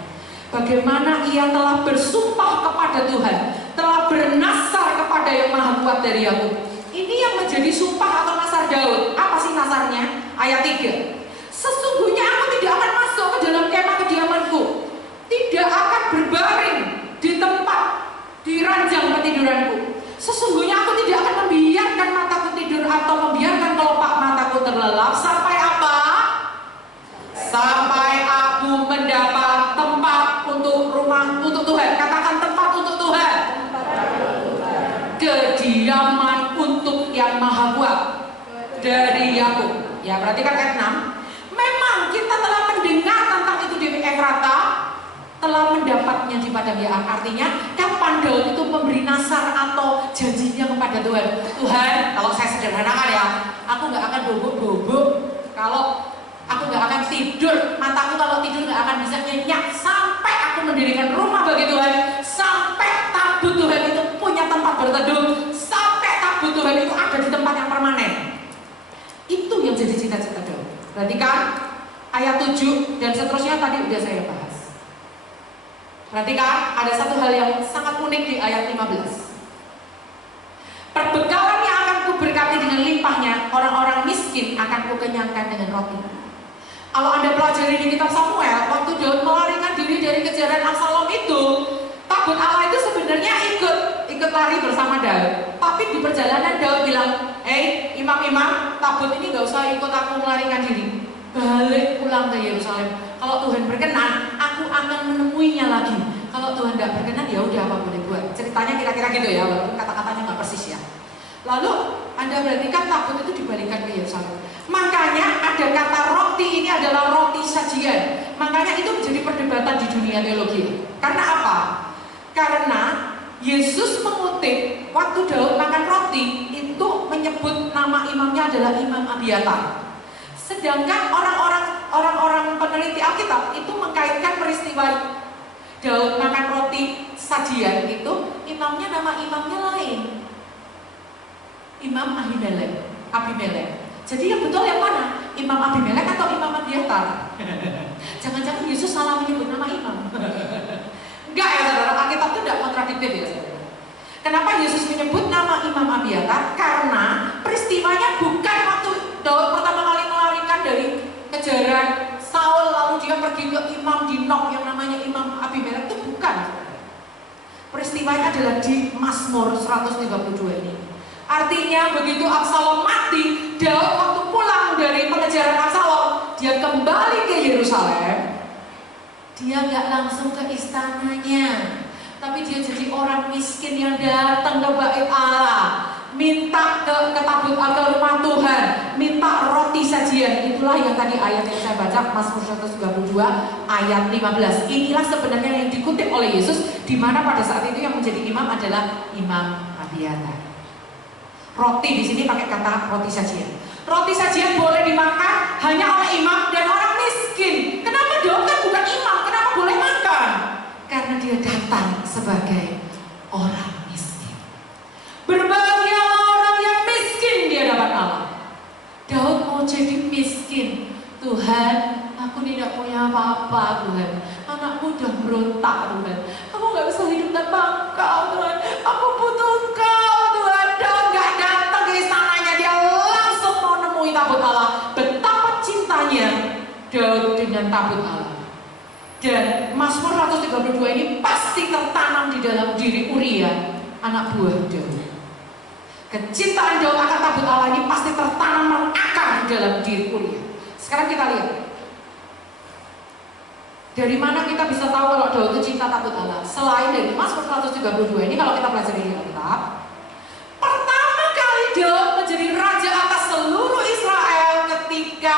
Bagaimana ia telah bersumpah kepada Tuhan, telah bernasar kepada yang maha kuat dari Yakub. Ini yang menjadi sumpah atau nasar Daud. Apa sih nasarnya? Ayat 3. Sesungguhnya aku tidak akan masuk ke dalam kemah kediamanku, tidak akan berbaring di tempat di ranjang ketiduranku. Sesungguhnya aku tidak akan membiarkan mataku tidur atau membiarkan kelopak mataku terlelap. Sampai apa? Sampai aku mendapat tempat untuk rumah untuk Tuhan. Katakan tempat untuk Tuhan. Kediaman untuk yang maha kuat dari Yakub. Ya berarti kan ayat 6. Memang kita telah mendengar tentang itu di Efrata, telah mendapatnya di Padang Yaar. Artinya kapan Daud itu memberi nasar atau janjinya kepada Tuhan. Tuhan, kalau saya sederhanakan ya, aku nggak akan bobok-bobok. Kalau aku nggak akan tidur, mataku kalau tidur nggak akan bisa nyenyak sampai aku mendirikan rumah bagi Tuhan, sampai tabut Tuhan itu punya tempat berteduh, sampai tabut Tuhan itu ada di tempat yang permanen. Itu yang jadi cita-cita Daud. Perhatikan ayat 7 dan seterusnya tadi udah saya bahas. Perhatikan, ada satu hal yang sangat unik di ayat 15. Perbekalannya akan kuberkati dengan limpahnya, orang-orang miskin akan kukenyangkan dengan roti. Kalau Anda pelajari di kitab Samuel, waktu Daud melarikan diri dari kejaran Absalom itu, tabut Allah itu sebenarnya ikut lari bersama Daud. Tapi di perjalanan Daud bilang, imam-imam, tabut ini gak usah ikut aku melarikan diri. Balik pulang ke Yerusalem. Kalau Tuhan berkenan, aku akan menemuinya lagi. Kalau Tuhan tidak berkenan, ya udah apa boleh buat. Ceritanya kira-kira gitu ya, walaupun kata-katanya nggak persis ya. Lalu Anda perhatikan tabut itu dibalikan ke Yerusalem. Makanya ada kata roti ini adalah roti sajian. Makanya itu menjadi perdebatan di dunia teologi. Karena apa? Karena Yesus mengutip waktu Daud makan roti itu menyebut nama imamnya adalah Imam Abiatar. Sedangkan orang-orang peneliti Alkitab itu mengkaitkan peristiwa Daud makan roti sajian itu nama imamnya lain. Imam Abimelek. Jadi yang betul yang mana? Imam Abimelek atau Imam Abiatar? Jangan-jangan Yesus salah menyebut nama imam. Enggak ya saudara, Alkitab itu tidak kontradiktif ya saudara. Kenapa Yesus menyebut nama Imam Abiatar? Karena peristiwanya bukan waktu Daud pertama kali melarikan dari kejaran Saul lalu dia pergi ke imam di Nob yang namanya Imam Abimelek, itu bukan. Peristiwanya adalah di Mazmur 132 ini. Artinya begitu Absalom mati, Daud waktu pulang dari pengejaran Absalom, dia kembali ke Yerusalem. Dia nggak langsung ke istananya, tapi dia jadi orang miskin yang datang ke bait Allah, minta ke tabut ke rumah Tuhan, minta roti sajian. Itulah yang tadi ayat yang saya baca, Mazmur 132 ayat 15. Inilah sebenarnya yang dikutip oleh Yesus, di mana pada saat itu yang menjadi imam adalah Imam Abiatar. Roti di sini pakai kata roti sajian. Roti sajian boleh dimakan hanya oleh imam dan orang miskin. Kenapa Daud kan bukan imam? Kenapa boleh makan? Karena dia datang sebagai orang miskin. Berbahagialah orang yang miskin di hadapan Allah. Daud mau jadi miskin. Tuhan, aku tidak punya apa-apa Tuhan. Anakku udah berontak Tuhan. Aku gak bisa hidup tanpa Engkau Tuhan. Aku butuh Engkau Tuhan. Daud gak datang ke istananya, dia langsung mau nemui tabut Allah. Betapa cintanya Daud dengan tabut Allah. Dan Mazmur 132 ini pasti tertanam di dalam diri Uria, anak buah Daud. Kecintaan Daud akan tabut Allah ini pasti tertanam mengakar di dalam diri Uria. Sekarang kita lihat, dari mana kita bisa tahu kalau Daud itu cinta tabut Allah? Selain dari Mazmur 132 ini, kalau kita belajar di Alkitab, pertama kali Daud menjadi raja atas seluruh Israel ketika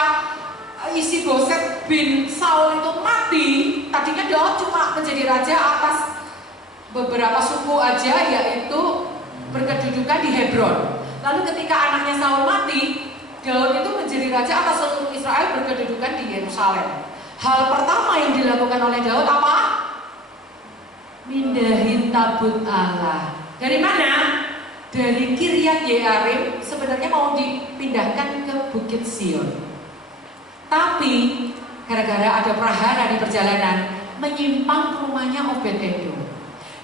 Isi-Boset bin Saul itu mati. Tadinya Daud cuma menjadi raja atas beberapa suku aja, yaitu berkedudukan di Hebron. Lalu ketika anaknya Saul mati, Daud itu menjadi raja atas seluruh Israel berkedudukan di Yerusalem. Hal pertama yang dilakukan oleh Daud apa? Mindahin tabut Allah. Dari mana? Dari Kiryat Yearim, sebenarnya mau dipindahkan ke Bukit Sion. Tapi gara-gara ada prahara di perjalanan, menyimpang ke rumahnya Obed-Edom.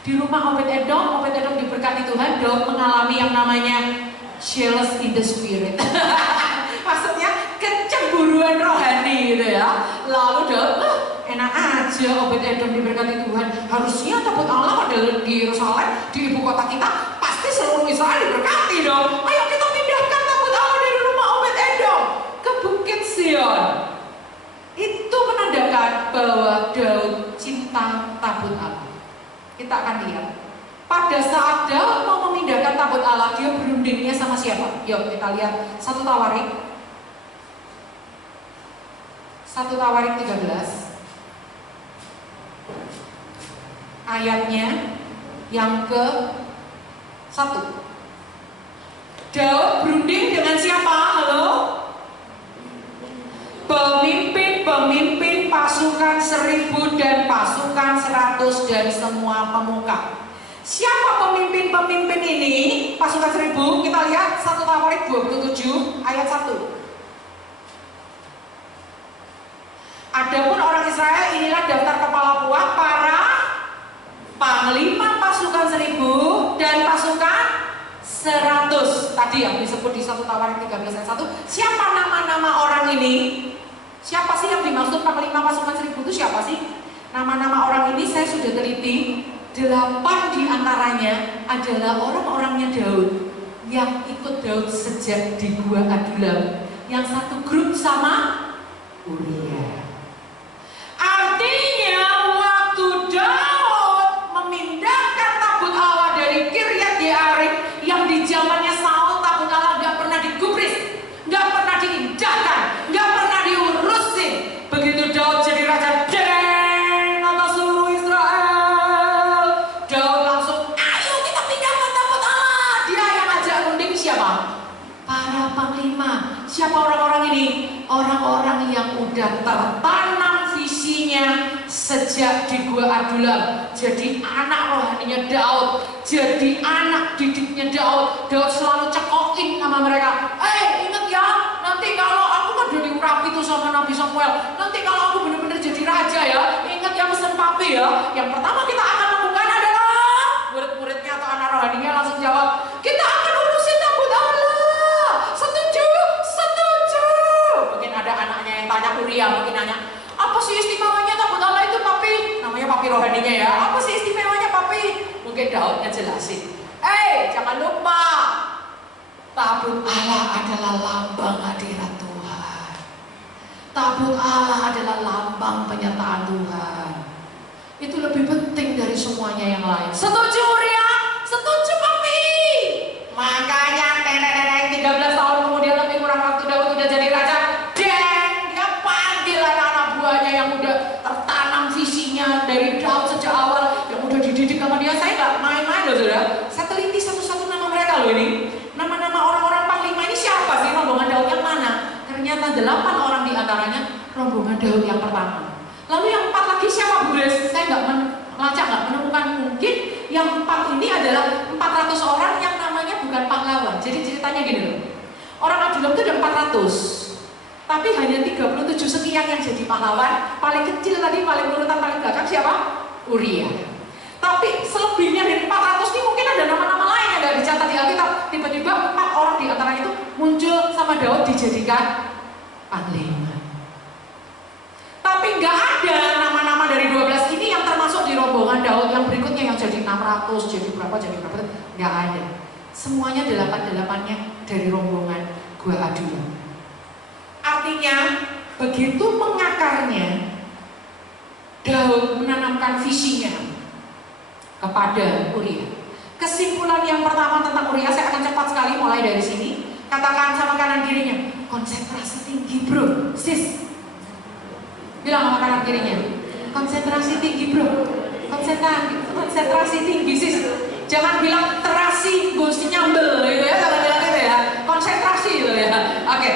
Di rumah Obed-Edom diberkati Tuhan, Daud mengalami yang namanya jealous in the spirit. Maksudnya kecemburuan rohani gitu ya. Lalu Daud, enak aja Obed-Edom diberkati Tuhan. Harusnya tabut Allah pada di Yerusalem, di ibu kota kita, pasti seluruh Israel diberkati dong. Ayo kita pindahkan tabut Allah dari rumah Obed-Edom ke Bukit Sion. Itu menandakan bahwa Daud cinta tabut Allah. Kita akan lihat. Pada saat Daud mau memindahkan tabut Allah, dia berundingnya sama siapa? Yuk kita lihat 1 Tawarik 13 ayatnya yang ke-1. Daud berunding dengan siapa? Halo? Pemimpin pasukan 1000 dan pasukan 100 dan semua pemuka. Siapa pemimpin ini? Pasukan 1000, kita lihat 1 Tawarik 27 ayat 1. Adapun orang Israel, inilah daftar kepala puak para panglima pasukan 1000 dan pasukan 100. Tadi yang disebut di 1 Tawarik 13 ayat 1. Siapa nama-nama orang ini? Siapa sih yang dimaksud panglima pasukan 1000 itu siapa sih? Nama-nama orang ini saya sudah teliti. 8 diantaranya adalah orang-orangnya Daud yang ikut Daud sejak di Gua Adulam, yang satu grup sama Uria. Artinya waktu Daud memindahkan tabut Allah dari Kiryat Yearim yang di zamannya Saul yang udah tertanam visinya sejak di Gua Adulam. Jadi anak rohaninya Daud, jadi anak didiknya Daud. Daud selalu cekokin sama mereka. Ingat ya, nanti kalau aku kan udah diurapi tuh sama Nabi Samuel, nanti kalau aku bener-bener jadi raja ya, ingat ya pesan papi ya. Yang pertama kita akan lakukan adalah, murid-muridnya atau anak rohaninya langsung jawab, kita akan urusin tabut Allah. Setuju? Setuju. Mungkin ada anaknya yang tanya, Uria mungkin nanya, apa sih istimewanya tabut Allah itu papi? Namanya papi rohaninya ya. Apa sih istimewanya papi? Mungkin Daud ngejelasin. Jangan lupa, tabut Allah adalah lambang hadirat Tuhan. Tabut Allah adalah lambang penyertaan Tuhan. Itu lebih penting dari semuanya yang lain. Setuju Uria? Setuju papi. Makanya 13 tahun kemudian lebih kurang waktu Daud udah jadi raja. Dia panggil anak-anak buahnya yang udah tertanam visinya dari Daud sejak awal, yang udah dididik sama dia. Saya nggak main-main loh saudara. Saya teliti satu-satu nama mereka loh ini. Nama-nama orang-orang panglima ini siapa sih, rombongan Daud yang mana? Ternyata 8 orang di antaranya rombongan Daud yang pertama. Lalu yang 4 lagi siapa Bu Des? Saya nggak melacak, nggak menemukan. Mungkin yang 4 ini adalah 400 orang yang namanya bukan pahlawan. Jadi ceritanya gini loh. Orang Adulam itu ada 400, tapi hanya 37 sekian yang jadi pahlawan. Paling kecil tadi, paling urutan paling belakang siapa? Uria. Tapi selebihnya dari 400 ini mungkin ada nama-nama lain yang nggak dicatat di Alkitab. Tiba-tiba 4 orang di antara itu muncul sama Daud dijadikan panglima. Tapi nggak ada nama-nama dari 12 ini yang termasuk di rombongan Daud yang berikutnya yang jadi 600, jadi berapa, nggak ada. Semuanya 8-8-nya dari rombongan Gua Adulam. Artinya begitu mengakarnya, Daud menanamkan visinya kepada Uria. Kesimpulan yang pertama tentang Uria, saya akan cepat sekali mulai dari sini. Katakan sama kanan kirinya, konsentrasi tinggi bro, sis. Bilang sama kanan kirinya, konsentrasi tinggi bro, konsentrasi tinggi sis. Jangan bilang terasi gusti nyambel gitu ya, jangan bilang gitu ya. Konsentrasi gitu ya. Oke.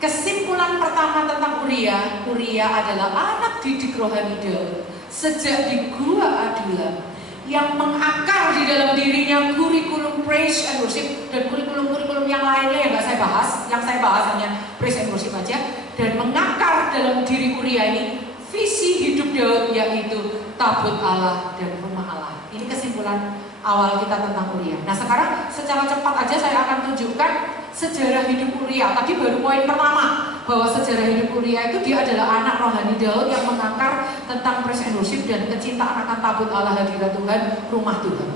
Kesimpulan pertama tentang Uria adalah anak didik rohani Daud sejak di Gua Adulam yang mengakar di dalam dirinya kurikulum praise and worship dan kurikulum-kurikulum yang lainnya yang nggak saya bahas. Yang saya bahas hanya praise and worship aja. Dan mengakar dalam diri Uria ini visi hidup Daud, yaitu tabut Allah dan rumah Allah. Ini kesimpulan awal kita tentang Uria. Nah sekarang secara cepat aja saya akan tunjukkan sejarah hidup Uria. Tadi baru poin pertama, bahwa sejarah hidup Uria itu dia adalah anak rohani Daud yang mengakar tentang praise and worship dan kecintaan akan tabut Allah, hadirat Tuhan, rumah Tuhan.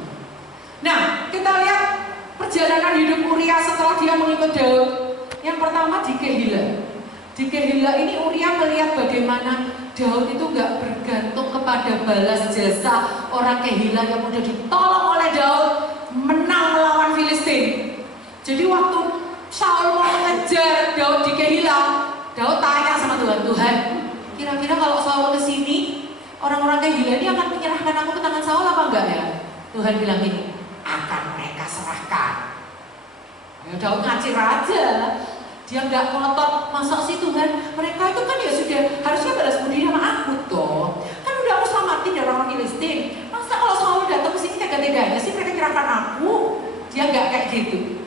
Nah kita lihat perjalanan hidup Uria setelah dia mengikut Daud. Yang pertama di Kehila. Di Kehila ini Uria melihat bagaimana Daud itu gak bergantung kepada balas jasa orang Kehila yang udah ditolong oleh Daud menang melawan Filistin. Jadi waktu Saul mau ngejar Daud di Kehila, Daud tanya sama Tuhan, Tuhan, kira-kira kalau Saul kesini, orang-orang Kehila ini akan menyerahkan aku ke tangan Saul apa enggak ya? Tuhan bilang gini, akan mereka serahkan. Ya Daud ngacir aja. Dia nggak ngotot, masa sih Tuhan, mereka itu kan ya sudah harusnya balas budi sama aku toh. Kan udah aku selamatin dari orang Filistin. Masa kalau Saul datang ke sini tega-teganya sih mereka kirakan aku? Dia nggak kayak gitu.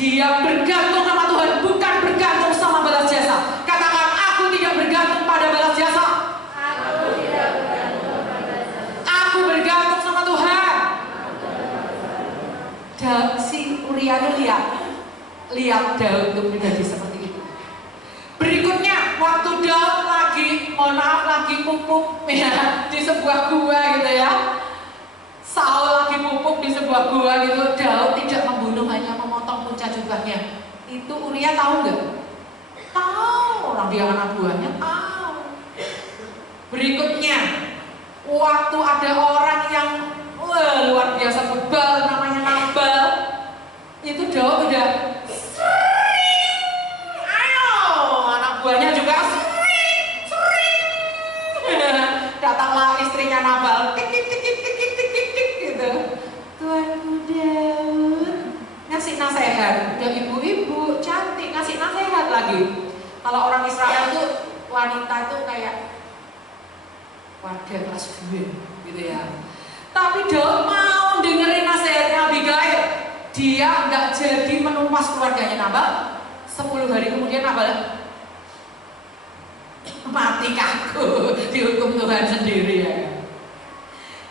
Dia bergantung sama Tuhan, bukan bergantung sama balas jasa. Katakan, aku tidak bergantung pada balas jasa. Aku tidak bergantung pada jasa. Aku bergantung sama Tuhan. Dan si Uria lihat Daud itu menjadi seperti itu. Berikutnya waktu Daud lagi, mohon maaf, lagi pupuk ya, di sebuah gua gitu ya. Saul lagi pupuk di sebuah gua gitu. Daud tidak membunuh, hanya memotong punca jubahnya. Itu Uria tahu nggak? Tahu, orang dia anak buahnya tahu. Berikutnya waktu ada orang yang luar biasa bebal namanya Nabal, itu Daud udah buahnya juga sering datanglah istrinya Nabal, tik gitu. Tuanku Daud ngasih nasihat, udah ibu-ibu cantik ngasih nasihat lagi. Kalau orang Israel tuh wanita itu kayak warga kelas gue gitu ya. Tapi Daud mau dengerin nasihatnya Abigail. Dia nggak jadi menumpas keluarganya Nabal. 10 hari kemudian Nabal mati kaku, dihukum Tuhan sendiri ya.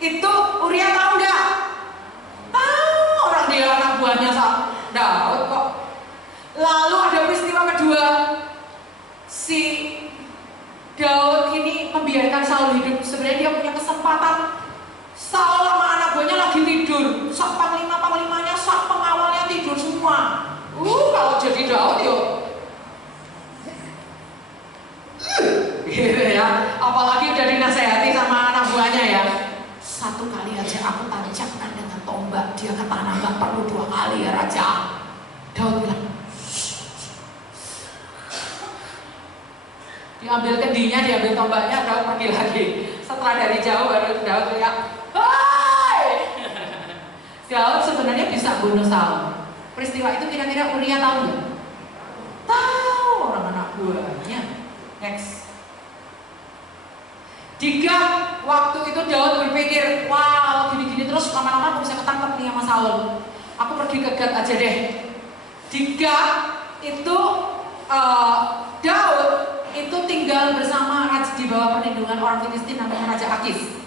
Itu Uria tahu nggak? Tahu, orang dia anak buahnya Daud kok. Lalu ada peristiwa kedua, si Daud ini membiarkan Saul hidup. Sebenarnya dia punya kesempatan. Saul sama anak buahnya lagi tidur, sak panglimanya, sak pengawalnya tidur semua. Kalau jadi Daud yuk gitu ya, apalagi udah dinasehati sama anak buahnya ya. Satu kali aja aku tancapkan dengan tombak dia ke tanah, gak perlu 2 kali ya Raja. Daud bilang, diambil kendinya, diambil tombaknya, Daud panggil lagi. Setelah dari jauh baru Daud teriak, hai! Daud sebenarnya bisa bunuh Saul. Peristiwa itu kira-kira Uria tahu nggak? Tahu, orang anak buahnya. Next. Jika waktu itu Daud berpikir, wah gini-gini terus lama-lama aku bisa ketangkep nih sama Saul. Aku pergi ke Gad aja deh. Jika itu Daud itu tinggal bersama di bawah perlindungan orang Filistin namanya Raja Akis.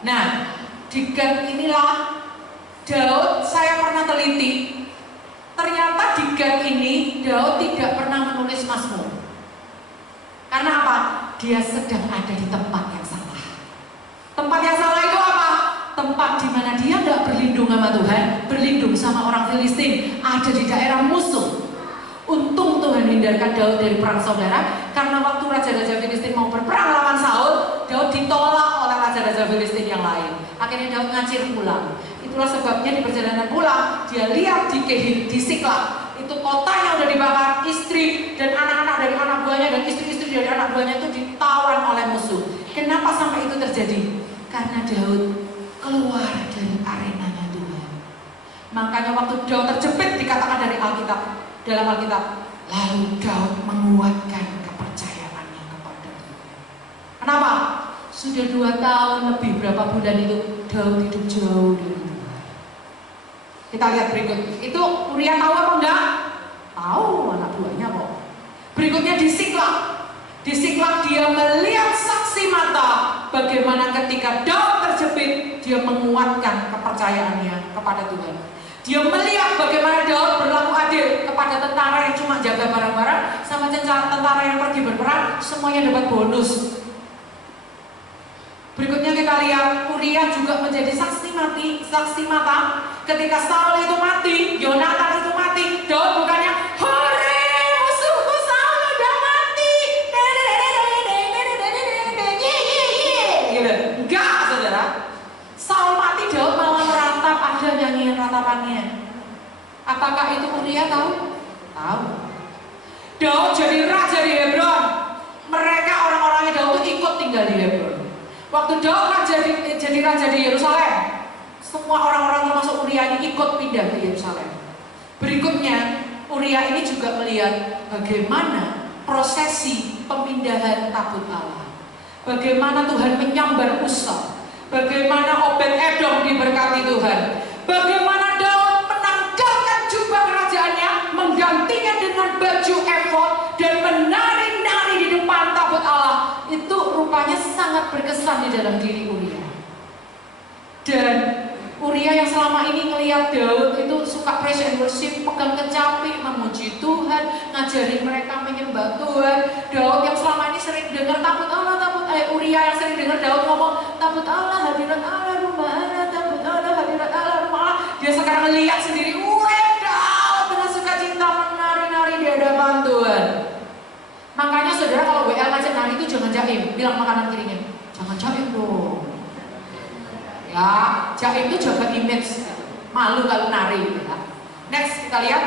Nah, di Gad inilah Daud, saya pernah teliti. Ternyata di Gad ini Daud tidak pernah menulis mazmur. Karena apa? Dia sedang ada di tempat yang salah. Tempat yang salah itu apa? Tempat di mana dia nggak berlindung sama Tuhan, berlindung sama orang Filistin, ada di daerah musuh. Untung Tuhan hindarkan Daud dari perang saudara, karena waktu raja-raja Filistin mau berperang lawan Saul, Daud ditolak oleh raja-raja Filistin yang lain. Akhirnya Daud ngacir pulang. Itulah sebabnya di perjalanan pulang dia lihat di Siklag itu kotanya udah dibakar, istri dan anak-anak dari anak buahnya dan istri-istri dari anak buahnya itu ditawan oleh musuh. Kenapa sampai itu terjadi? Karena Daud keluar dari arenanya Tuhan. Makanya waktu Daud terjepit dikatakan dari Alkitab, dalam Alkitab, lalu Daud menguatkan kepercayaannya kepada Tuhan. Kenapa? Sudah 2 tahun lebih berapa bulan itu Daud hidup jauh dari Tuhan. Kita lihat berikut. Itu Uria tahu apa enggak? Tahu, anak buahnya kok. Berikutnya di Siklag. Di Siklag dia melihat saksi mata bagaimana ketika Daud terjepit dia menguatkan kepercayaannya kepada Tuhan. Dia melihat bagaimana Daud berlaku adil kepada tentara yang cuma jaga barang-barang sama tentara yang pergi berperang, semuanya dapat bonus. Berikutnya kita lihat Uria juga menjadi saksi mata ketika Saul itu mati, Yonatan itu mati. Daud bukannya hore musuhku Saul udah mati, gitu. Enggak, saudara. Saul mati, Daud malah meratap, ada nyanyian ratapannya. Apakah itu Uria tahu? Tahu. Daud jadi raja di Hebron. Mereka orang-orangnya Daud itu ikut tinggal di Hebron. Waktu Daud jadi raja di Yerusalem, semua orang-orang termasuk Uria ini ikut pindah ke Yerusalem. Berikutnya, Uria ini juga melihat bagaimana prosesi pemindahan tabut Allah. Bagaimana Tuhan menyambar Usa, bagaimana Obed-Edom diberkati Tuhan, bagaimana Daud menanggalkan jubah kerajaannya, menggantinya dengan baju efod dan menari-nari di depan tabut Allah. Itu rupanya sangat berkesan di dalam diri Uria. Dan Uria yang selama ini ngelihat Daud itu suka praise and worship, pegang kecapi, memuji Tuhan, ngajari mereka menyembah Tuhan. Daud yang selama ini sering dengar tabut Allah, Uria yang sering dengar Daud ngomong tabut Allah, hadirat Allah, rumah Allah, tabut Allah, hadirat Allah, rumah Allah. Dia sekarang melihat sendiri, Daud dengan sukacita menari-nari di hadapan Tuhan. Makanya saudara kalau WL ngajak nari itu jangan jaim, bilang makanan kirinya, jangan jaim dong. Ya, jaim itu jaga image, malu kalau nari ya. Next kita lihat.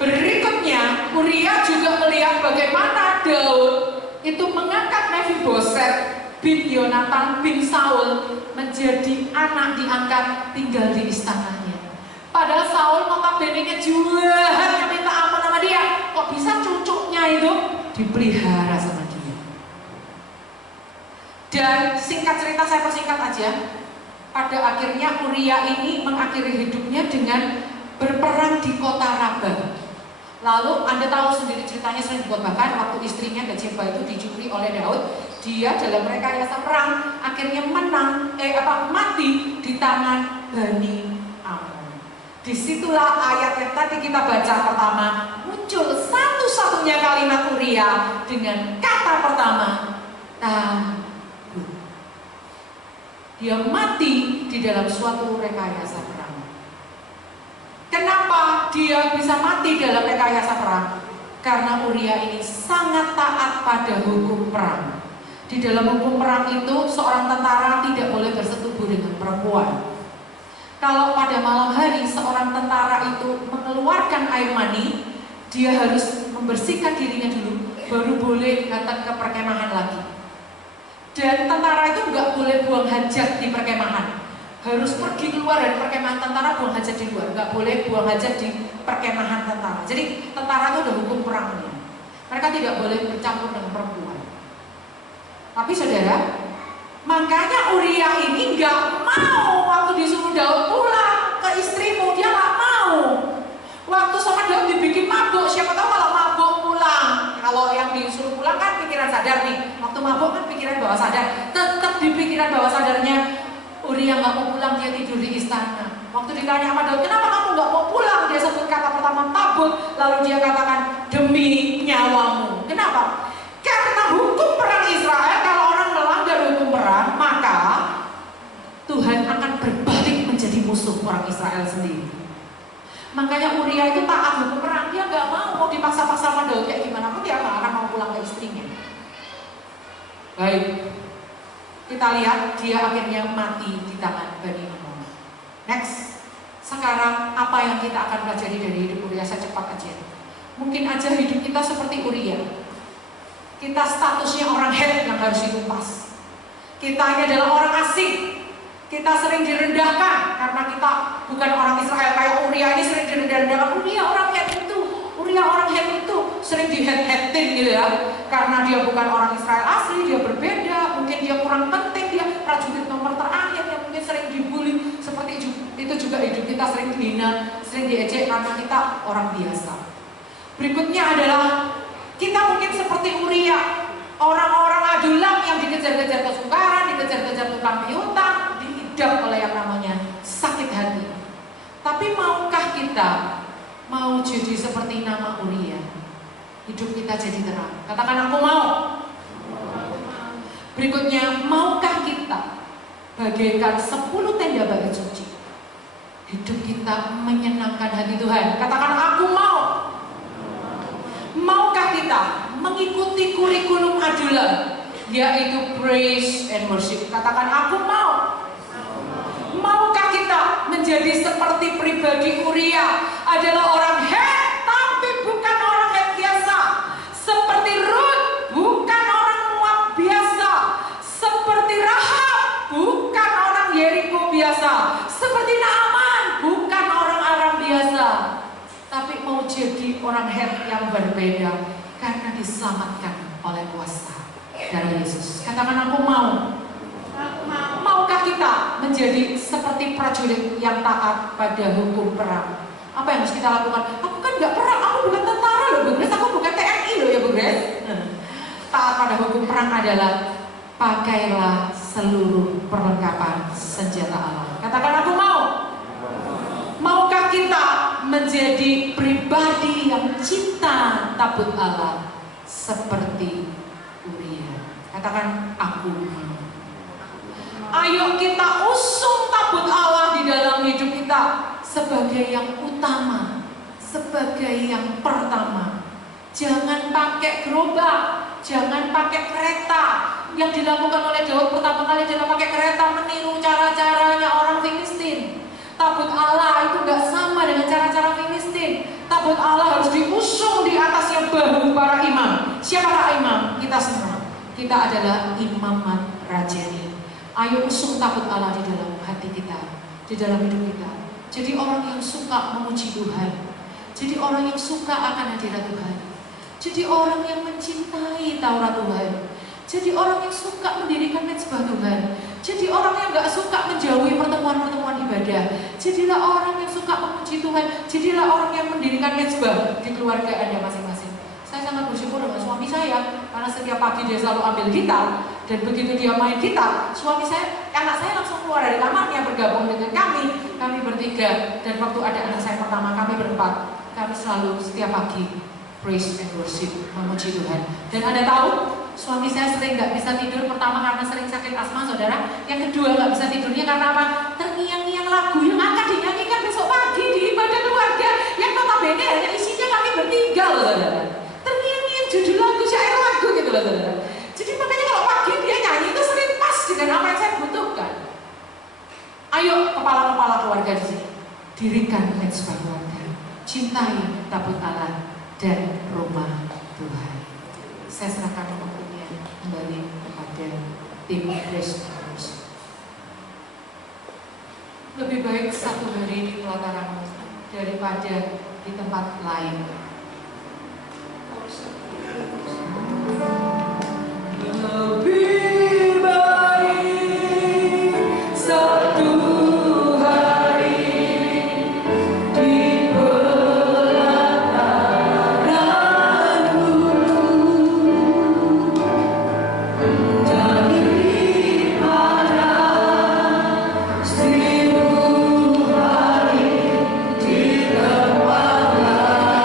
Berikutnya Uria juga melihat bagaimana Daud itu mengangkat Mephiboset bin Yonatan bin Saul menjadi anak diangkat tinggal di istananya. Padahal Saul notabene-nya jahat, minta ampun sama dia. Kok bisa cucunya itu dipelihara sama dia. Dan singkat cerita, saya persingkat aja. Pada akhirnya Uria ini mengakhiri hidupnya dengan berperang di kota Raba. Lalu Anda tahu sendiri ceritanya sering dikotbahkan waktu istrinya Batseba itu dicuri oleh Daud. Dia dalam rekayasa perang akhirnya mati di tangan Bani Amon. Disitulah ayat yang tadi kita baca pertama muncul satu-satunya kalimat Uria dengan kata pertama takut. Dia mati di dalam suatu rekayasa perang. Kenapa dia bisa mati dalam rekayasa perang? Karena Uria ini sangat taat pada hukum perang. Di dalam hukum perang itu seorang tentara tidak boleh bersetubuh dengan perempuan. Kalau pada malam hari seorang tentara itu mengeluarkan air mani, dia harus membersihkan dirinya dulu, baru boleh datang ke perkemahan lagi. Dan tentara itu nggak boleh buang hajat di perkemahan. Harus pergi keluar dari perkemahan tentara, buang hajat di luar. Nggak boleh buang hajat di perkemahan tentara. Jadi tentara itu ada hukum perangnya. Mereka tidak boleh bercampur dengan perempuan. Tapi saudara, makanya Uria ini nggak mau waktu disuruh Daud pulang ke istrimu, dia nggak mau. Waktu sama Daud dibikin mabuk, siapa tahu kalau mabuk pulang. Kalau yang disuruh pulang kan pikiran sadar nih. Waktu mabuk kan pikiran bawah sadar. Tetap di pikiran bawah sadarnya Uria nggak mau pulang, dia tidur di istana. Waktu ditanya sama Daud, kenapa kamu nggak mau pulang? Dia sebut kata pertama takut, lalu dia katakan demi nyawamu. Kenapa? Karena hukum perang Israel, kalau orang melanggar hukum perang, maka Tuhan akan berbalik menjadi musuh orang Israel sendiri. Makanya Uria itu taat hukum perang, dia nggak mau dipaksa-paksa sama Daud kayak gimana pun dia nggak akan mau pulang ke istrinya. Baik, kita lihat dia akhirnya mati di tangan Bani Amon. Next, sekarang apa yang kita akan pelajari dari hidup Uria? Saya cepat aja. Mungkin aja hidup kita seperti Uria. Kita statusnya orang Het yang harus ditumpas. Kita ini adalah orang asing. Kita sering direndahkan karena kita bukan orang Israel. Kayak Uria ini sering direndahkan. Uria orang Het itu, Uria orang Het itu sering dihet-hetin gitu ya. Karena dia bukan orang Israel asli, dia berbeda. Mungkin dia kurang penting, dia prajurit nomor terakhir yang mungkin sering dibully. Seperti itu juga hidup kita sering dihina, sering diejek karena kita orang biasa. Berikutnya adalah kita mungkin seperti Uria, orang-orang adulam yang dikejar-kejar kesukaran, dikejar-kejar tukang piutang, diidap oleh yang namanya sakit hati. Tapi maukah kita mau jadi seperti nama Uria? Hidup kita jadi terang. Katakan aku mau. Berikutnya, maukah kita bagaikan 10 tenda bait suci? Hidup kita menyenangkan hati Tuhan. Katakan aku mau. Maukah kita mengikuti kurikulum adulam, yaitu praise and worship? Katakan aku mau. Maukah kita menjadi seperti pribadi Uria, adalah orang Het tapi bukan orang Het biasa, seperti Ruth bukan orang Moab biasa, seperti Rahab bukan orang Yeriko biasa, seperti Naaman bukan orang Aram biasa, tapi mau jadi orang Het yang berbeda karena diselamatkan oleh kuasa dari Yesus. Katakan aku mau. Maukah kita menjadi seperti prajurit yang taat pada hukum perang? Apa yang harus kita lakukan? Aku kan gak perang, aku bukan tentara loh Bu Grace, aku bukan TNI loh ya Bu Grace. Taat pada hukum perang adalah pakailah seluruh perlengkapan senjata Allah. Katakan aku mau. Maukah kita menjadi pribadi yang cinta tabut Allah seperti Uria? Katakan aku mau. Ayo kita usung tabut Allah di dalam hidup kita sebagai yang utama, sebagai yang pertama. Jangan pakai gerobak, jangan pakai kereta. Yang dilakukan oleh Daud pertama kali adalah pakai kereta, meniru cara-caranya orang Filistin. Tabut Allah itu gak sama dengan cara-cara Filistin. Tabut Allah harus diusung di atasnya bahu para imam. Siapakah imam? Kita semua. Kita adalah imamat rajani. Ayo usung tabut Allah di dalam hati kita, di dalam hidup kita. Jadi orang yang suka memuji Tuhan, jadi orang yang suka akan hadirat Tuhan, jadi orang yang mencintai Taurat Tuhan, Jadi orang yang suka mendirikan mezbah Tuhan. Jadi orang yang gak suka menjauhi pertemuan-pertemuan ibadah. Jadilah orang yang suka memuji Tuhan. Jadilah orang yang mendirikan mezbah di keluarga Anda masing-masing. Saya sangat bersyukur dengan suami saya, karena setiap pagi dia selalu ambil gitar. Dan begitu dia main gitar, anak saya langsung keluar dari kamarnya bergabung dengan kami bertiga. Dan waktu ada anak saya pertama, kami berempat, kami selalu setiap pagi praise and worship, memuji Tuhan. Dan Anda tahu, suami saya sering gak bisa tidur, pertama karena sering sakit asma, saudara. Yang kedua gak bisa tidurnya karena apa? Terngiang-ngiang lagu yang akan dinyanyikan besok pagi di ibadah keluarga, yang notabene hanya isinya kami bertiga loh, saudara. Terngiang-ngiang judul lagu, syair lagu gitu loh, saudara. Jadi makanya kalau pagi dia nyanyi itu sering pas dengan apa yang saya butuhkan. Ayo kepala-kepala keluarga di sini, dirikan mezbah keluarga, cintai tabut Allah dan rumah Tuhan. Saya serahkan waktunya kembali kepada tim Grace. Lebih baik satu hari di pelataranmu daripada di tempat lain. Lebih baik satu hari di pelataranmu daripada 1000 hari di tempat lain.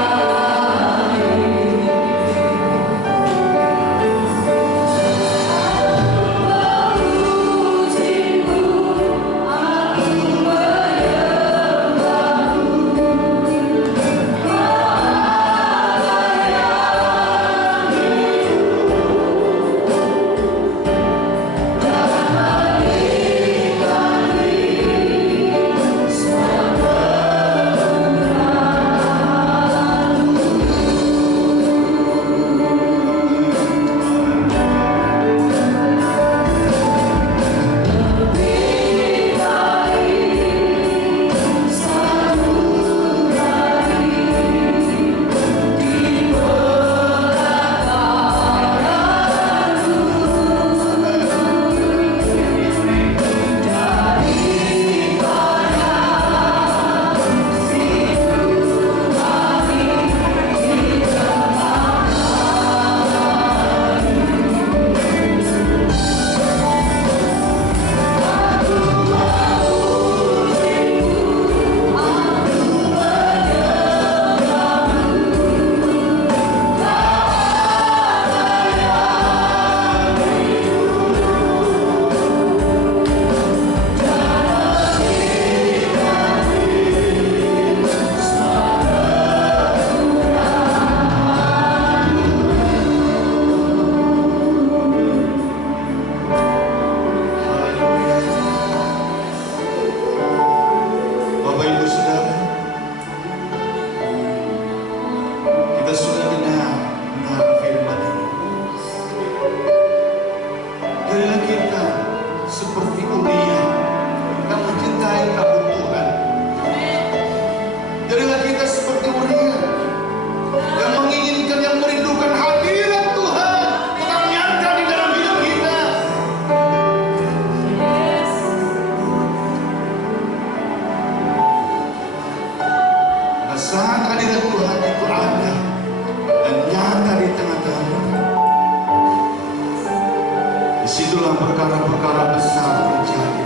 Disitulah perkara-perkara besar terjadi.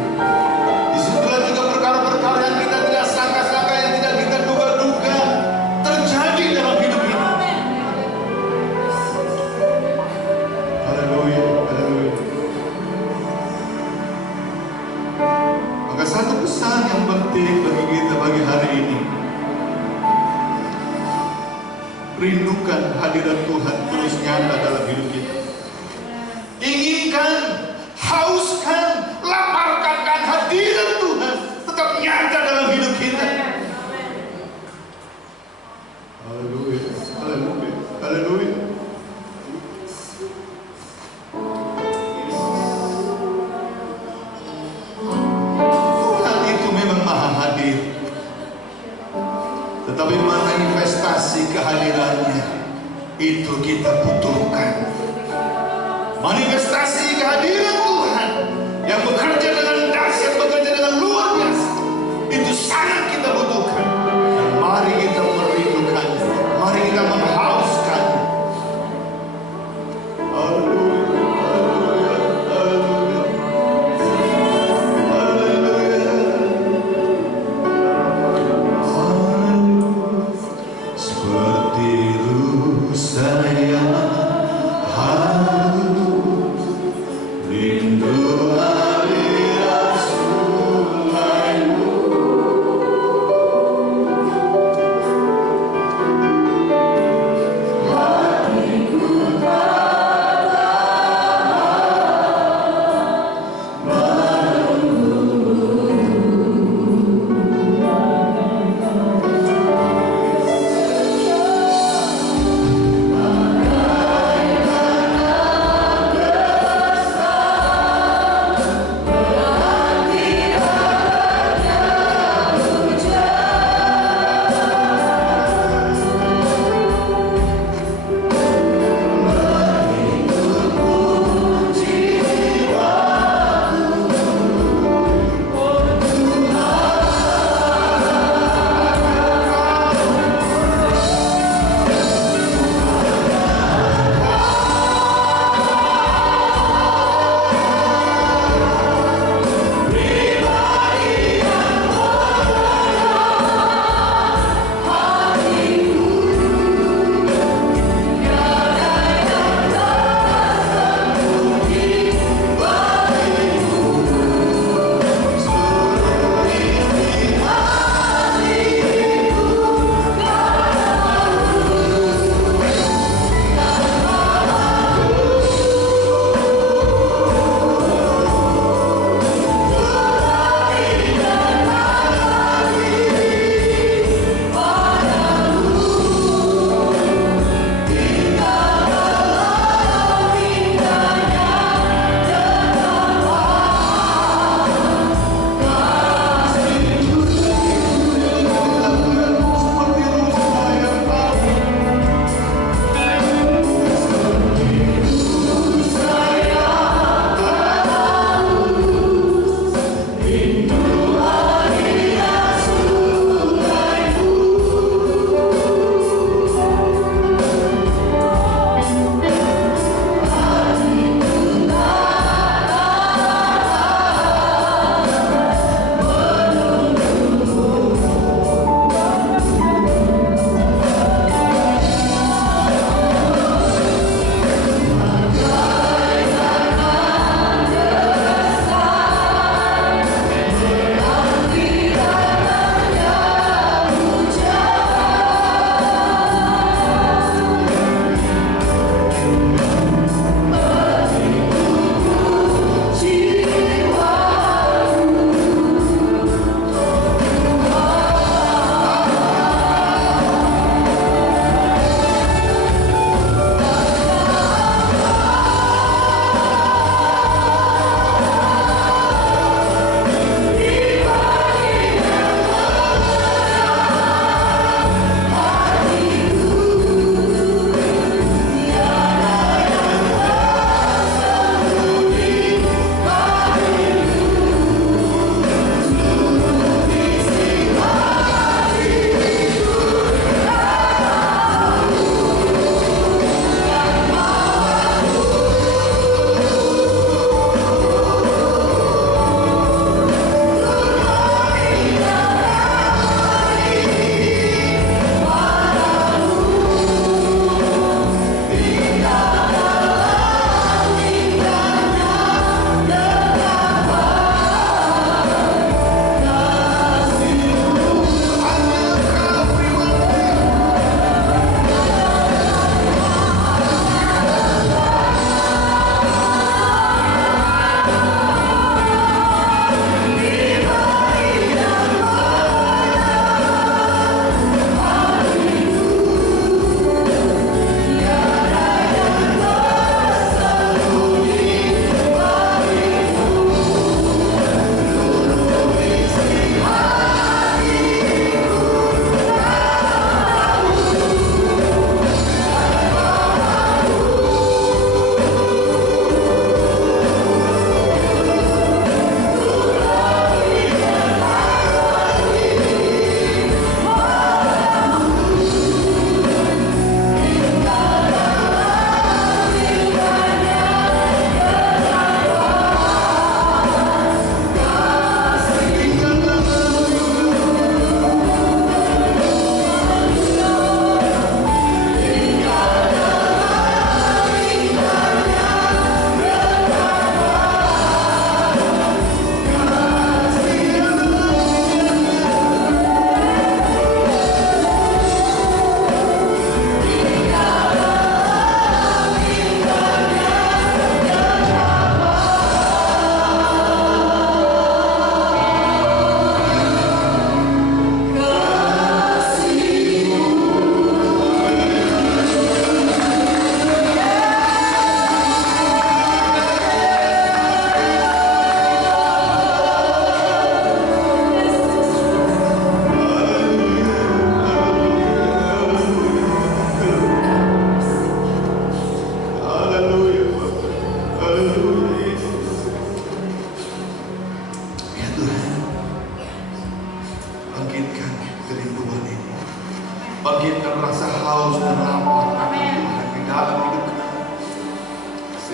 Disitulah juga perkara-perkara yang kita tidak sangka-sangka, yang tidak kita duga-duga terjadi dalam hidup ini. Haleluya, haleluya. Maka satu pesan yang penting bagi kita bagi hari ini, rindukan hadirat Tuhan terus nyata dalam hidup kita. Inginkan, hauskan, laparkan hadirat Tuhan tetap nyata dalam hidup kita. Haleluya, haleluya, haleluya. Tuhan itu memang maha hadir, tetapi manifestasi kehadirannya itu kita butuhkan. manifestasi kehadiran Tuhan yang bekerja dengan dahsyat, bekerja dengan luar biasa. Itu sangat kita butuhkan. Dan mari kita merindukannya, mari kita menghauskannya. Haleluya, haleluya, haleluya, haleluya, haleluya. Seperti rusa yang harus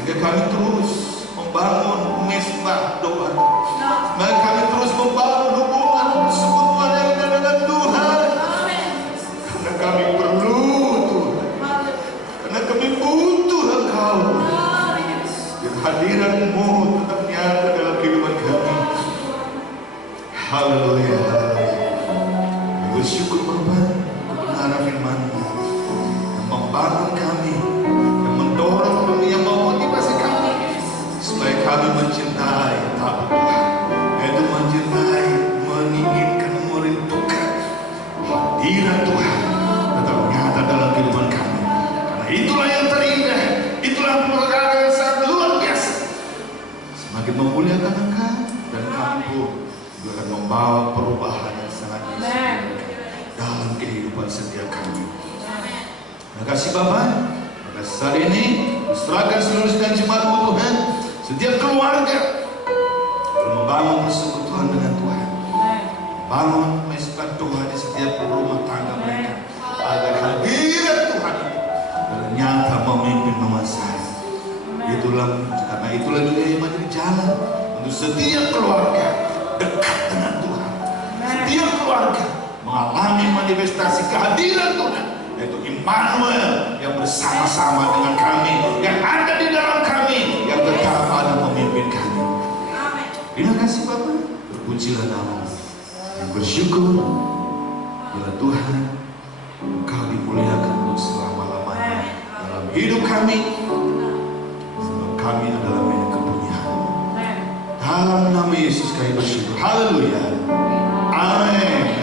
Sehingga kami terus membangun mesbah doa. Supaya kami terus membangun hubungan persekutuan yang indah dengan Tuhan. Karena kami perlu Tuhan. Karena kami butuh Engkau. Biar hadirat-Mu tetap nyata dalam kehidupan kami. Haleluya. Bersyukur Bapa, kebenaran firman-Mu yang membangun kami, yang mendorong kami, yang memotivasi kami supaya kami mencintai takut Tuhan, yaitu mencintai, menginginkan, merindukan hadirat Tuhan tetap nyata dalam kehidupan kami. Karena itulah yang terindah, itulah perkara yang sangat luar biasa. Semakin memuliakan Engkau dan kami pun juga akan membawa perubahan yang sangat besar dalam kehidupan setiap kami. Terima kasih Bapak. Terima kasih saat ini serahkan seluruh sidang jemaat-Mu Tuhan, setiap keluarga membangun persekutuan dengan Tuhan, bangun mesbah doa di setiap rumah tangga mereka, agar hadirat Tuhan dan nyata memimpin menguasai. Karena itulah juga yang menjadi jalan untuk setiap keluarga dekat dengan Tuhan. Setiap keluarga mengalami manifestasi kehadiran Tuhan, yaitu Immanuel yang bersama-sama dengan kami, yang ada di dalam kami, yang tetap ada memimpin kami. Terima kasih Bapak, terpujilah nama-Mu. Yang bersyukur bila Tuhan Engkau dimuliakan untuk selama-lamanya dalam hidup kami, sebab kami adalah milik kepunyaan. Dalam nama Yesus kami bersyukur. Haleluya. Amin.